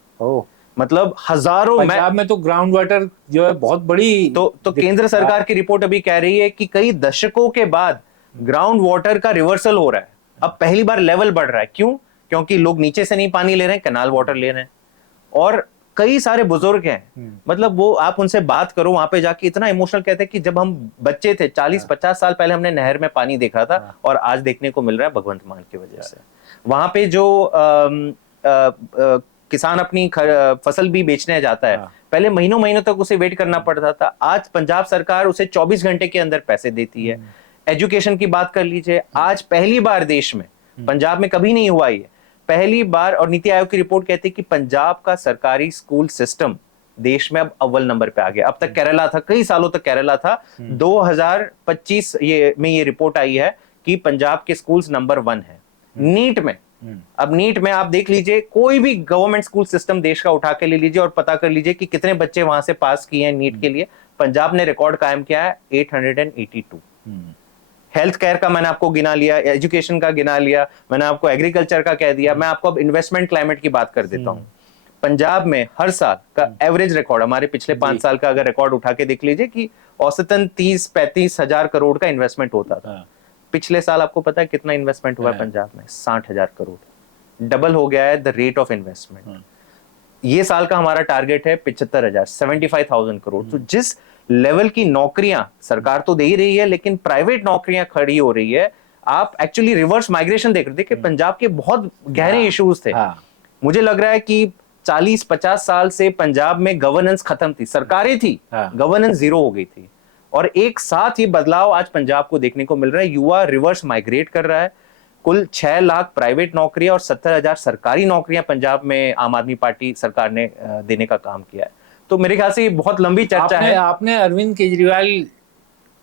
मतलब हजारों, पंजाब में तो ग्राउंड वाटर जो है बहुत बड़ी, तो केंद्र सरकार की रिपोर्ट अभी कह रही है कि कई दशकों के बाद ग्राउंड वाटर का रिवर्सल हो रहा है। अब पहली बार लेवल बढ़ रहा है। क्यों? क्योंकि लोग नीचे से नहीं पानी ले रहे हैं, कैनाल वाटर ले रहे हैं। और कई सारे बुजुर्ग हैं, मतलब वो आप उनसे बात करो, वहां पे जाके इतना इमोशनल कहते हैं कि जब हम बच्चे थे 40-50 साल पहले हमने नहर में पानी देखा था, और आज देखने को मिल रहा है भगवंत मान की वजह से। वहां पे जो किसान अपनी फसल भी बेचने जाता है, पहले महीनों महीनों तक उसे वेट करना पड़ता था, आज पंजाब सरकार उसे 24 घंटे के अंदर पैसे देती है। एजुकेशन की बात कर लीजिए, आज पहली बार देश में, पंजाब में कभी नहीं हुआ ये, पहली बार, और नीति आयोग की रिपोर्ट कहती है कि पंजाब का सरकारी स्कूल सिस्टम देश में अब अव्वल नंबर पे आ गया। अब तक केरला था, कई सालों तक केरला था। 2025 ये रिपोर्ट आई है कि पंजाब के स्कूल्स नंबर 1 है नीट में। अब नीट में आप देख लीजिए, कोई भी गवर्नमेंट स्कूल सिस्टम देश का उठा के ले लीजिए और पता कर लीजिए कि कितने बच्चे वहां से पास किए हैं नीट के लिए। पंजाब ने रिकॉर्ड कायम किया है 882। हेल्थ केयर का मैंने आपको गिना लिया, एजुकेशन का गिना लिया, मैंने आपको एग्रीकल्चर का कह दिया, मैं आपको अब इन्वेस्टमेंट क्लाइमेट की बात कर देता हूं। पंजाब में हर साल का एवरेज रिकॉर्ड, हमारे पिछले 5 साल का अगर रिकॉर्ड उठा के देख लीजिए कि औसतन 30-35 हजार करोड़ का इन्वेस्टमेंट होता था। पिछले साल आपको पता है कितना इन्वेस्टमेंट हुआ है पंजाब में? 60,000 करोड़। डबल हो गया है द रेट ऑफ इन्वेस्टमेंट। ये साल का हमारा टारगेट है 75,000, 75,000 करोड़। तो जिस लेवल की नौकरियां सरकार तो दे ही रही है, लेकिन प्राइवेट नौकरियां खड़ी हो रही है। आप एक्चुअली रिवर्स माइग्रेशन देख रहे थे कि पंजाब के बहुत गहरे इश्यूज थे। मुझे लग रहा है कि 40-50 साल से पंजाब में गवर्नेंस खत्म थी, सरकारें थी, गवर्नेंस जीरो हो गई थी। और एक साथ ये बदलाव आज पंजाब को देखने को मिल रहा है। युवा रिवर्स माइग्रेट कर रहा है। कुल 6 लाख प्राइवेट नौकरियां और 70,000 सरकारी नौकरियां पंजाब में आम आदमी पार्टी सरकार ने देने का काम किया है। तो मेरे ख्याल से ये बहुत लंबी चर्चा है। आपने अरविंद केजरीवाल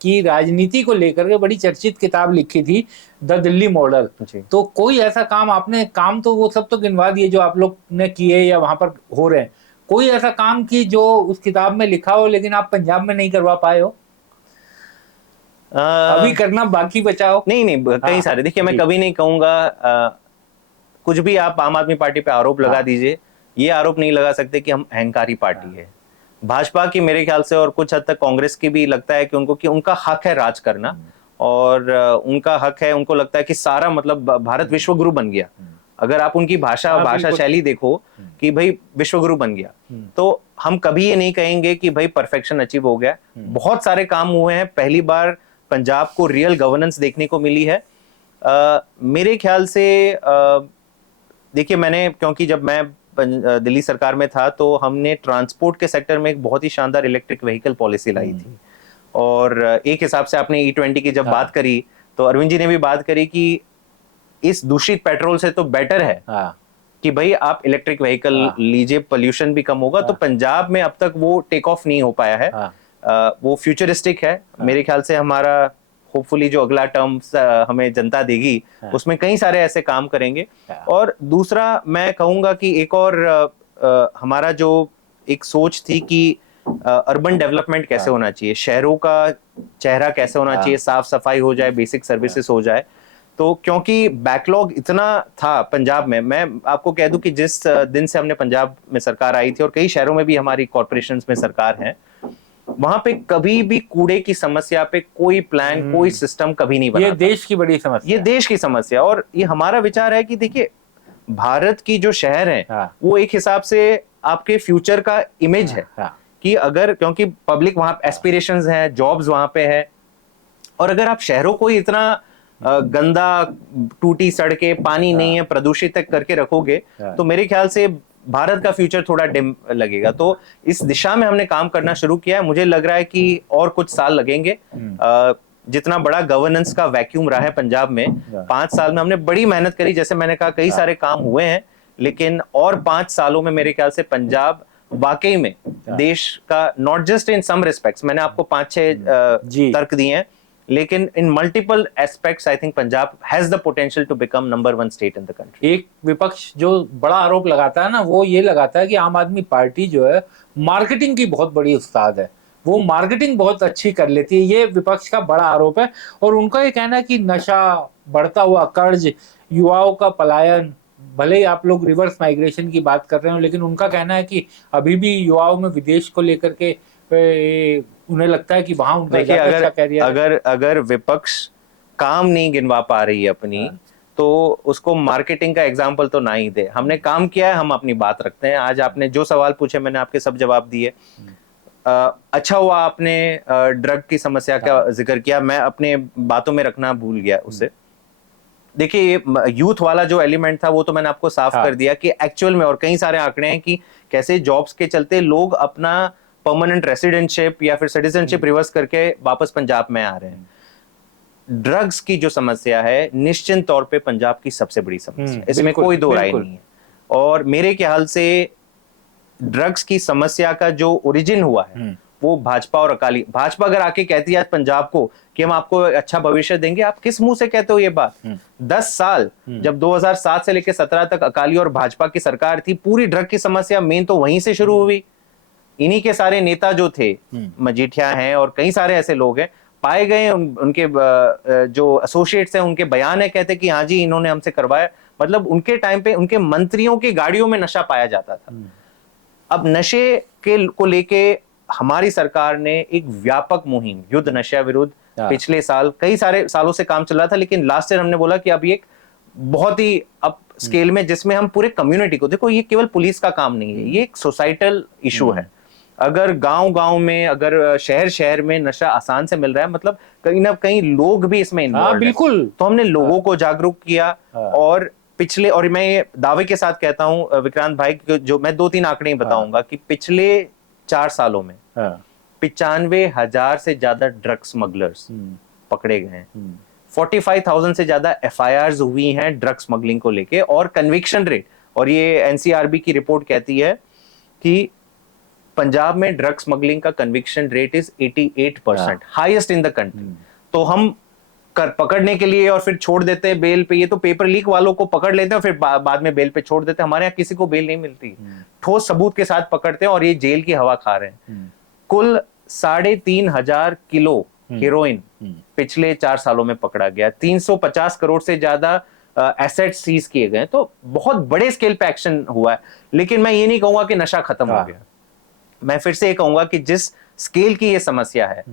की राजनीति को लेकर के बड़ी चर्चित किताब लिखी थी, द दिल्ली मॉडल। तो कोई ऐसा काम आपने, काम तो वो सब तो गिनवा दिए जो आप लोग ने किए या वहां पर हो रहे हैं, कोई ऐसा काम की जो उस किताब में लिखा हो लेकिन आप पंजाब में नहीं करवा पाए हो? अभी करना बाकी बचा हो? नहीं, कई सारे। देखिए, मैं कभी नहीं कहूंगा, कुछ भी आप आम आदमी पार्टी पे आरोप लगा दीजिए, ये आरोप नहीं लगा सकते कि हम अहंकारी पार्टी है। भाजपा की मेरे ख्याल से और कुछ हद तक कांग्रेस की भी लगता है कि उनको, कि उनका हक है राज करना, और उनका हक है, उनको लगता है कि सारा मतलब भारत विश्व गुरु बन गया। अगर आप उनकी भाषा शैली देखो कि भाई विश्व गुरु बन गया, तो हम कभी ये नहीं कहेंगे कि भाई परफेक्शन अचीव हो गया। बहुत सारे काम हुए हैं। पहली बार पंजाब को रियल गवर्नेंस देखने को मिली है। मेरे ख्याल से देखिए, मैंने, क्योंकि जब मैं दिल्ली सरकार में था तो हमने ट्रांसपोर्ट के सेक्टर में एक बहुत ही शानदार इलेक्ट्रिक व्हीकल पॉलिसी लाई थी। और एक हिसाब से आपने E20 की जब बात करी तो अरविंद जी ने भी बात करी कि इस दूषित पेट्रोल से तो बेटर है कि भाई आप इलेक्ट्रिक व्हीकल लीजिए, पोल्यूशन भी कम होगा। तो पंजाब में अब तक वो टेक ऑफ नहीं हो पाया है। वो फ्यूचरिस्टिक है। मेरे ख्याल से हमारा होपफुली जो अगला टर्म हमें जनता देगी उसमें कई सारे ऐसे काम करेंगे। और दूसरा मैं कहूंगा कि एक और हमारा जो एक सोच थी कि अर्बन डेवलपमेंट कैसे होना चाहिए, शहरों का चेहरा कैसे होना चाहिए, साफ सफाई हो जाए, बेसिक सर्विसेज हो जाए। तो क्योंकि बैकलॉग इतना था पंजाब में, मैं आपको कह दूं कि जिस दिन से हमने पंजाब में सरकार आई थी और कई शहरों में भी हमारी कॉर्पोरेशंस में सरकार है, वहां पे कभी भी कूड़े की समस्या पे कोई प्लान, कोई सिस्टम कभी नहीं बना। ये देश की बड़ी समस्या, ये देश की समस्या। और ये हमारा विचार है कि देखिए, भारत की जो शहर है वो एक हिसाब से आपके फ्यूचर का इमेज है कि अगर, क्योंकि पब्लिक वहां एस्पिरेशंस हैं, जॉब्स वहां पे है, और अगर आप शहरों को इतना गंदा, टूटी सड़कें, पानी नहीं है, प्रदूषित करके रखोगे तो मेरे ख्याल से भारत का फ्यूचर थोड़ा डिम लगेगा। तो इस दिशा में हमने काम करना शुरू किया है। मुझे लग रहा है कि और कुछ साल लगेंगे। जितना बड़ा गवर्नेंस का वैक्यूम रहा है पंजाब में, 5 साल में हमने बड़ी मेहनत करी। जैसे मैंने कहा, कई सारे काम हुए हैं, लेकिन और 5 सालों में मेरे ख्याल से पंजाब वाकई में देश का, not just in some respects, मैंने आपको 5-6 तर्क दिए हैं, लेकिन in multiple aspects I think Punjab has the potential to become number 1 state in the country. एक विपक्ष जो बड़ा आरोप लगाता है ना, वो ये लगाता है कि आम आदमी पार्टी जो है मार्केटिंग की बहुत बड़ी उस्ताद है, वो मार्केटिंग बहुत अच्छी कर लेती है। ये विपक्ष का बड़ा आरोप है। और उनका ये कहना है कि नशा, बढ़ता हुआ कर्ज, युवाओं का पलायन, भले ही आप लोग रिवर्स माइग्रेशन की बात कर रहे हो, लेकिन उनका कहना है कि अभी भी युवाओं में विदेश को लेकर के उन्हें लगता है कि वहां उनका देखिए, अगर विपक्ष काम नहीं गिनवा पा रही है अपनी, तो उसको मार्केटिंग का एग्जाम्पल तो ना ही दे। हमने काम किया है, हम अपनी बात रखते हैं। आज आपने जो सवाल पूछे मैंने आपके सब जवाब दिए। अच्छा हुआ आपने ड्रग की समस्या का जिक्र किया, मैं अपने बातों में रखना भूल गया उसे। देखिए, यूथ वाला जो एलिमेंट था वो तो मैंने आपको साफ कर दिया कि एक्चुअल में, और कई सारे आंकड़े हैं कि कैसे जॉब्स के चलते लोग अपना परमानेंट रेसिडेंटशिप या फिर सिटीजनशिप रिवर्स करके वापस पंजाब में आ रहे हैं। ड्रग्स की जो समस्या है निश्चित तौर पे पंजाब की सबसे बड़ी समस्या, इसमें कोई दो राय नहीं है। और मेरे ख्याल से ड्रग्स की समस्या का जो ओरिजिन हुआ है वो भाजपा और अकाली। भाजपा अगर आके कहती है आज पंजाब को कि हम आपको अच्छा भविष्य देंगे, आप किस मुंह से कहते हो ये बात? 10 साल जब 2007 से लेकर 17 तक अकाली और भाजपा की सरकार थी, पूरी ड्रग की समस्या मेन तो वहीं से शुरू हुई। इन्हीं के सारे नेता जो थे, मजीठिया हैं और कई सारे ऐसे लोग हैं, पाए गए। उनके जो एसोसिएट्स हैं उनके बयान है, कहते कि हाँ जी इन्होंने हमसे करवाया। मतलब उनके टाइम पे उनके मंत्रियों की गाड़ियों में नशा पाया जाता था। अब नशे के को लेके हमारी सरकार ने एक व्यापक मुहिम, युद्ध नशा विरुद्ध, पिछले साल कई सारे सालों से काम चल रहा था, लेकिन लास्ट ईयर हमने बोला कि अब एक बहुत ही अप स्केल में, जिसमें हम पूरे कम्युनिटी को, देखो ये केवल पुलिस का काम नहीं है, ये एक सोसाइटल इशू है। अगर गांव-गांव में, अगर शहर-शहर में नशा आसान से मिल रहा है, मतलब कहीं ना कहीं लोग भी इसमें इन्वॉल्व हैं। बिल्कुल। तो हमने लोगों को जागरूक किया और पिछले, और मैं ये दावे के साथ कहता हूं विक्रांत भाई, जो मैं 2-3 आंकड़े बताऊंगा कि पिछले 4 सालों में 95,000 से ज्यादा ड्रग स्मगलर्स पकड़े गए हैं। 45,000 से ज्यादा FIRs हुई हैं ड्रग स्मगलिंग को लेके, और कन्विक्शन रेट, और ये NCRB की रिपोर्ट कहती है कि पंजाब में ड्रग स्मगलिंग का conviction rate is 88%, highest in the country. तो हम पकड़ने के लिए और फिर छोड़ देते हैं बेल पे, ये तो पेपर लीक वालों को पकड़ लेते हैं और फिर बाद में बेल पे छोड़ देते हैं। हमारे यहाँ किसी को बेल नहीं मिलती, ठोस सबूत के साथ पकड़ते हैं और ये जेल की हवा खा रहे हैं। कुल 3,500 किलो हेरोइन पिछले 4 सालों में पकड़ा गया, 350 करोड़ से ज्यादा एसेट सीज किए गए। तो बहुत बड़े स्केल पे एक्शन हुआ है। लेकिन मैं ये नहीं कहूंगा कि नशा खत्म हो गया। मैं फिर से ये कहूंगा कि जिस स्केल की ये समस्या है,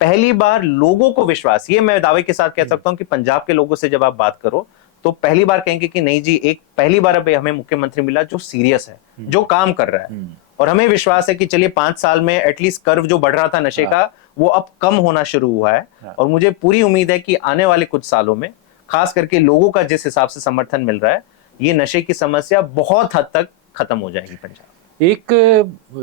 पहली बार लोगों को विश्वास, ये मैं दावे के साथ कह सकता हूं कि पंजाब के लोगों से जब आप बात करो तो पहली बार कहेंगे कि नहीं जी, एक पहली बार अब हमें मुख्यमंत्री मिला जो सीरियस है, जो काम कर रहा है। और हमें विश्वास है कि चलिए 5 साल में एटलीस्ट कर्व जो बढ़ रहा था नशे का, वो अब कम होना शुरू हुआ है। और मुझे पूरी उम्मीद है कि आने वाले कुछ सालों में, खास करके लोगों का जिस हिसाब से समर्थन मिल रहा है, ये नशे की समस्या बहुत हद तक खत्म हो जाएगी पंजाब। एक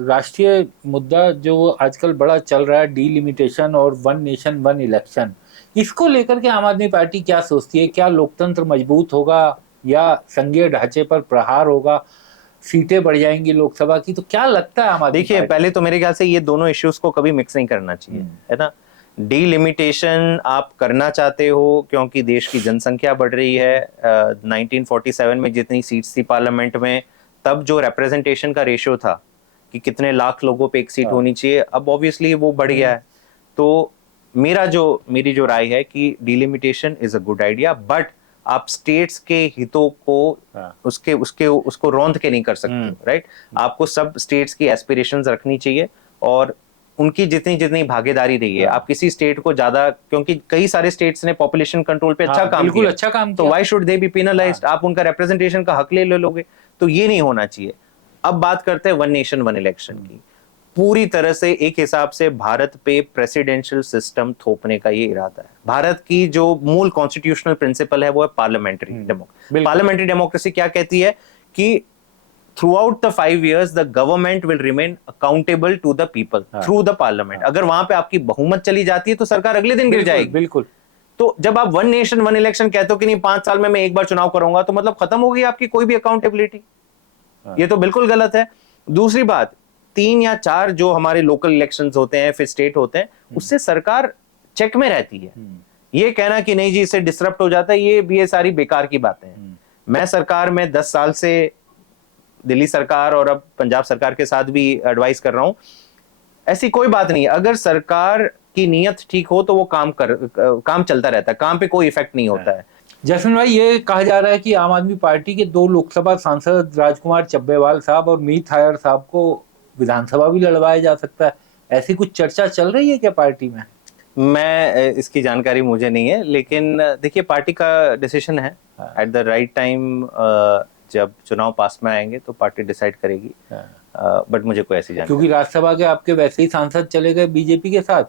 राष्ट्रीय मुद्दा जो आजकल बड़ा चल रहा है, डीलिमिटेशन और वन नेशन वन इलेक्शन, इसको लेकर के आम आदमी पार्टी क्या सोचती है? क्या लोकतंत्र मजबूत होगा या संघीय ढांचे पर प्रहार होगा, सीटें बढ़ जाएंगी लोकसभा की? तो क्या लगता है आम आदमी? देखिए, पहले तो मेरे ख्याल से ये दोनों इश्यूज को कभी मिक्स नहीं करना चाहिए, है ना। डीलिमिटेशन आप करना चाहते हो क्योंकि देश की जनसंख्या बढ़ रही है। 1947 में जितनी सीट्स थी पार्लियामेंट में, तब जो रिप्रेजेंटेशन का रेशियो था कि कितने लाख लोगों पे एक सीट होनी चाहिए, अब ऑब्वियसली वो बढ़ गया है। तो मेरी जो राय है कि delimitation is a good idea, but आप स्टेट्स के हितों को उसको रौंद के नहीं कर सकते, राइट। आपको सब स्टेट्स की एस्पिरेशंस रखनी चाहिए और उनकी जितनी भागीदारी रही है। आप किसी स्टेट को ज्यादा, क्योंकि कई सारे स्टेट्स ने पॉपुलेशन कंट्रोल पे अच्छा काम किया, तो why should they B penalised? आप उनका रिप्रेजेंटेशन का हक ले लोगे, तो ये नहीं होना चाहिए। अब बात करते हैं वन नेशन वन इलेक्शन की। पूरी तरह से एक हिसाब से भारत पे प्रेसिडेंशियल सिस्टम थोपने का ये इरादा है। भारत की जो मूल कॉन्स्टिट्यूशनल प्रिंसिपल है वो है पार्लियामेंट्री डेमोक्रेसी। पार्लियामेंट्री डेमोक्रेसी क्या कहती है कि throughout the 5 years the government will remain accountable to the people through the parliament। अगर वहां पे आपकी बहुमत चली जाती है तो सरकार अगले दिन गिर जाएगी। बिल्कुल। तो जब आप वन नेशन वन इलेक्शन कहते हो कि नहीं 5 साल में मैं एक बार चुनाव करूंगा, तो मतलब खत्म हो गई आपकी कोई भी अकाउंटेबिलिटी। ये तो बिल्कुल गलत है। दूसरी बात, 3 या 4 जो हमारे लोकल इलेक्शंस होते हैं, फिर स्टेट होते हैं, उससे सरकार चेक में रहती है। ये कहना कि नहीं जी इससे डिसरप्ट हो जाता है, ये सारी बेकार की बातें हैं। मैं सरकार में 10 साल से, दिल्ली सरकार और अब पंजाब सरकार के साथ भी एडवाइस कर रहा हूं, ऐसी कोई बात नहीं है। अगर सरकार की नीयत ठीक हो तो वो काम चलता रहता है, काम पे कोई इफेक्ट नहीं होता है। जैस्मिन भाई, ये कहा जा रहा है कि आम आदमी पार्टी के 2 लोकसभा सांसद राजकुमार चब्बेवाल साहब और मीत हायर साहब को विधानसभा भी लड़वाया जा सकता है। ऐसी कुछ चर्चा चल रही है क्या पार्टी में? मैं इसकी जानकारी मुझे नहीं है, लेकिन देखिए पार्टी का डिसीजन है। एट द राइट टाइम जब चुनाव पास में आएंगे तो पार्टी डिसाइड करेगी। बट मुझे कोई ऐसी जानकारी, क्योंकि राज्यसभा के आपके वैसे ही सांसद चले गए बीजेपी के साथ,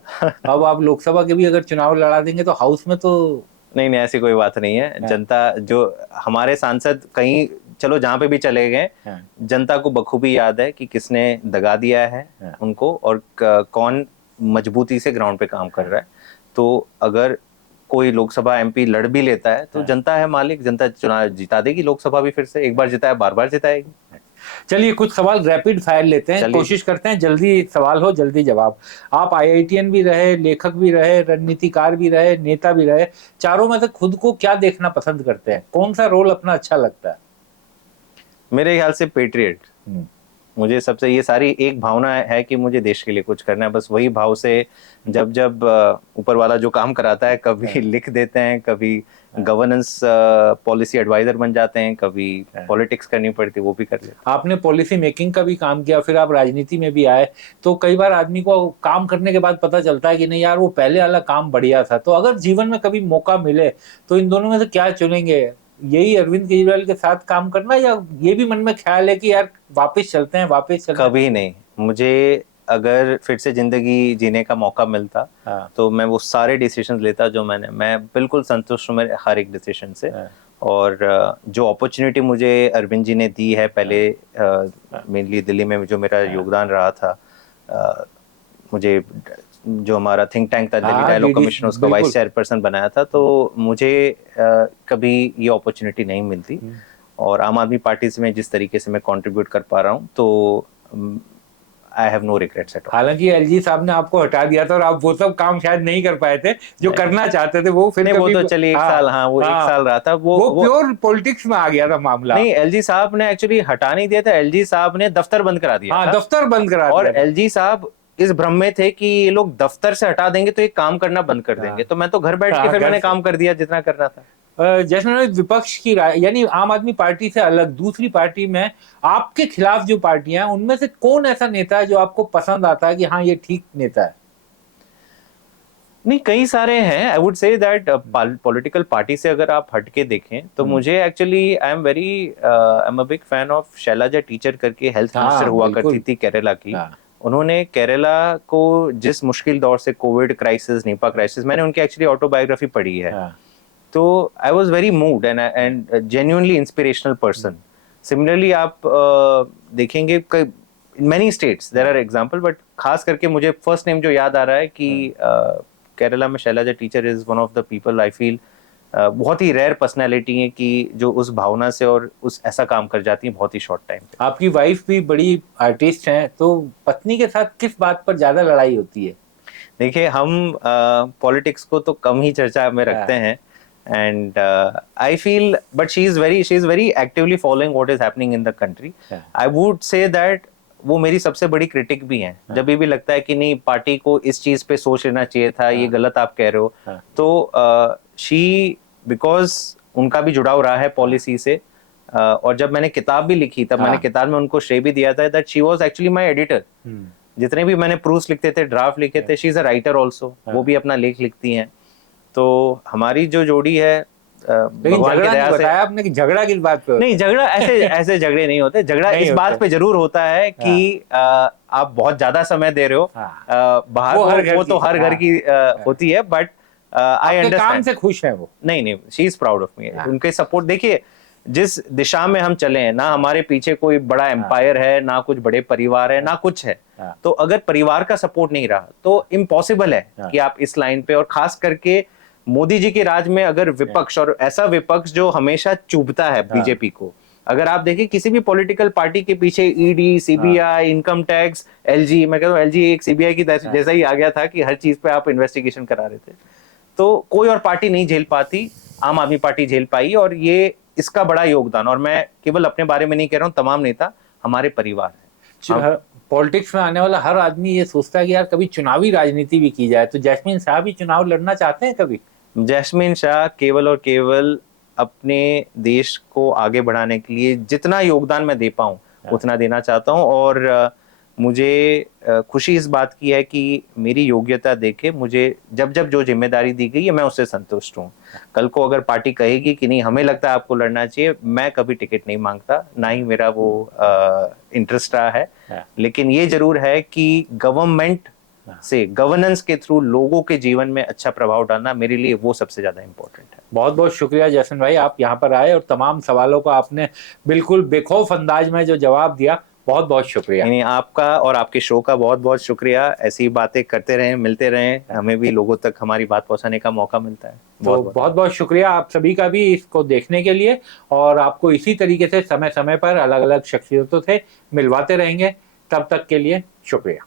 अब आप लोकसभा के भी अगर चुनाव लड़ा देंगे तो हाउस में तो नहीं, ऐसी कोई बात नहीं है। जनता, जो हमारे सांसद कहीं चलो जहां पे भी चले गए, जनता को बखूबी याद है कि किसने दगा दिया है उनको और कौन मजबूती से ग्राउंड पे काम कर रहा है। तो अगर कोई लोकसभा MP लड़ भी लेता है तो जनता है मालिक, जनता चुनाव जिता देगी। लोकसभा भी फिर से एक बार जिताया, बार-बार जिताएगी। चलिए कुछ सवाल रैपिड फायर लेते हैं, चलिए। कोशिश करते हैं जल्दी सवाल हो जल्दी जवाब। आप आईआईटीएन भी रहे, लेखक भी रहे, रणनीतिकार भी रहे, नेता भी रहे, चारों में से खुद को क्या देखना पसंद करते हैं? कौन सा रोल अपना अच्छा लगता है? मेरे ख्याल से पेट्रियट। हम्म, मुझे सबसे ये सारी एक भावना है कि मुझे देश के लिए कुछ करना है, बस वही भाव से जब जब ऊपर वाला जो काम कराता है, कभी लिख देते हैं, कभी गवर्नेंस पॉलिसी एडवाइजर बन जाते हैं, कभी पॉलिटिक्स करनी पड़ती है, वो भी कर लेते हैं। आपने पॉलिसी मेकिंग का भी काम किया, फिर आप राजनीति में भी आए, तो कई बार आदमी को काम करने के बाद पता चलता है कि नहीं यार वो पहले वाला काम बढ़िया था। तो अगर जीवन में कभी मौका मिले तो इन दोनों में से क्या चुनेंगे? यही अरविंद केजरीवाल के साथ काम करना, या ये भी मन में ख्याल है कि यार वापस चलते हैं, वापस चलते हैं? कभी नहीं। मुझे अगर फिर से जिंदगी जीने का मौका मिलता हाँ, तो मैं वो सारे डिसीजंस लेता जो मैं बिल्कुल संतुष्ट हूँ मेरे हर एक डिसीजन से। हाँ, और जो अपॉर्चुनिटी मुझे अरविंद जी ने दी है पहले, मेनली दिल्ली में जो मेरा योगदान रहा था, मुझे जो हमारा थिंक टैंक था दिल्ली हाँ, डायलॉग DD कमीशन, उसका बिल्कुल। वाइस चेयरपर्सन बनाया था, तो मुझे कभी ये अपॉर्चुनिटी नहीं मिलती। और आम आदमी पार्टी से मैं जिस तरीके से मैं कंट्रीब्यूट कर पा रहा हूँ, तो I have no regrets at all. हालांकि एलजी साहब ने आपको हटा दिया था और आप वो सब काम शायद नहीं कर पाए थे जो करना चाहते थे, वो फिर नहीं, वो कभी तो चलिए एक साल, हाँ वो एक साल रहा था, वो प्योर पॉलिटिक्स में आ गया था मामला। नहीं, एलजी साहब ने एक्चुअली हटा नहीं दिया था, एलजी साहब ने दफ्तर बंद करा दिया हाँ, था। दफ्तर बंद करा और दिया था। एलजी साहब इस भ्रम में थे कि ये लोग दफ्तर से हटा देंगे तो ये काम करना बंद कर देंगे, तो मैं तो घर बैठ के हाँ, फिर घर मैंने से। काम कर दिया जितना करना था। जैसे विपक्ष की राय, यानी आम आदमी पार्टी से अलग दूसरी पार्टी में आपके खिलाफ जो पार्टियां हैं, उनमें से कौन ऐसा नेता है जो आपको पसंद आता है कि हाँ ये ठीक नेता है? नहीं, कई सारे हैं। I would say that political party से अगर आप हटके देखें तो मुझे actually I am a big fan of Shailaja teacher करके हेल्थ हाँ, मिनिस्टर हुआ बिल्कुल। करती थी केरला की। हाँ, उन्होंने केरला को जिस मुश्किल दौर से, कोविड क्राइसिस, निपा क्राइसिस, मैंने उनकी एक्चुअली ऑटोबायोग्राफी पढ़ी है, हाँ, तो I was very moved and genuinely inspirational person. Similarly आप देखेंगे many states there are example, but खास करके मुझे फर्स्ट नेम जो याद आ रहा है कि केरला में Shailaja teacher is one of the people I feel बहुत ही रेयर पर्सनैलिटी है कि जो उस भावना से और उस ऐसा काम कर जाती है बहुत ही शॉर्ट टाइम पे। आपकी वाइफ भी बड़ी आर्टिस्ट हैं, तो पत्नी के साथ किस बात पर ज्यादा लड़ाई होती है? देखिए, हम पॉलिटिक्स को तो कम ही चर्चा में रखते हैं, and I feel but she is very actively following what is happening in the country. I would say that वो मेरी सबसे बड़ी क्रिटिक भी हैं। जब भी लगता है कि नहीं, पार्टी को इस चीज पे सोच लेना चाहिए था, ये गलत आप कह रहे हो, तो शी, बिकॉज उनका भी जुड़ाव रहा है पॉलिसी से, और जब मैंने किताब भी लिखी तब मैंने किताब में उनको श्रेय भी दिया था that she was actually my editor. जितने भी मैंने प्रूफ्स लिखते थे, ड्राफ्ट लिखे थे, she is a writer also, वो भी अपना लेख लिखती हैं। तो हमारी जो जोड़ी है, लेकिन भगवान की झगड़ा दया नहीं से, बताया आपने कि झगड़ा किस बात पे होता है? नहीं झगड़ा ऐसे झगड़े नहीं होते। झगड़ा नहीं इस होता। बात पे जरूर होता है कि आप बहुत ज्यादा समय दे रहे हो बाहर, वो तो हर घर की होती है, बट आई आपके काम अंडरस्टैंड। से खुश है वो? नहीं, she is proud of me. उनके सपोर्ट देखिए, जिस दिशा में हम चले हैं ना, हमारे पीछे कोई बड़ा एम्पायर है ना, कुछ बड़े परिवार है ना, कुछ है। तो अगर परिवार का सपोर्ट नहीं रहा तो इम्पॉसिबल है कि आप इस लाइन पे, और खास करके मोदी जी के राज में अगर विपक्ष, और ऐसा विपक्ष जो हमेशा चुभता है बीजेपी को, अगर आप देखें किसी भी पॉलिटिकल पार्टी के पीछे ED, CBI, income tax, LG, मैं कहता हूँ एलजी एक सीबीआई की जैसा ही आ गया था कि हर चीज पे आप इन्वेस्टिगेशन करा रहे थे, तो कोई और पार्टी नहीं झेल पाती, आम आदमी पार्टी झेल पाई। और ये इसका बड़ा योगदान, और मैं केवल अपने बारे में नहीं कह रहा हूँ, तमाम नेता हमारे परिवार है। पॉलिटिक्स में आने वाला हर आदमी ये सोचता है कि यार कभी चुनावी राजनीति भी की जाए, तो जैस्मिन शाह भी चुनाव लड़ना चाहते हैं कभी? जैस्मिन शाह केवल और केवल अपने देश को आगे बढ़ाने के लिए जितना योगदान मैं दे पाऊं उतना देना चाहता हूं, और मुझे खुशी इस बात की है कि मेरी योग्यता देखे मुझे जब जब जो जिम्मेदारी दी गई है मैं उससे संतुष्ट हूं। कल को अगर पार्टी कहेगी कि नहीं हमें लगता है आपको लड़ना चाहिए, मैं कभी टिकट नहीं मांगता, ना ही मेरा वो इंटरेस्ट रहा है। लेकिन ये जरूर है कि गवर्नमेंट से, गवर्नेंस के थ्रू लोगों के जीवन में अच्छा प्रभाव डालना मेरे लिए वो सबसे ज्यादा इंपॉर्टेंट है। बहुत बहुत शुक्रिया जैस्मिन भाई, आप यहाँ पर आए और तमाम सवालों का आपने बिल्कुल बेखौफ अंदाज में जो जवाब दिया बहुत बहुत शुक्रिया। यानी आपका और आपके शो का बहुत बहुत शुक्रिया। ऐसी बातें करते रहें, मिलते रहें, हमें भी लोगों तक हमारी बात पहुंचाने का मौका मिलता है। तो बहुत बहुत शुक्रिया आप सभी का भी इसको देखने के लिए, और आपको इसी तरीके से समय समय पर अलग अलग शख्सियतों से मिलवाते रहेंगे। तब तक के लिए शुक्रिया।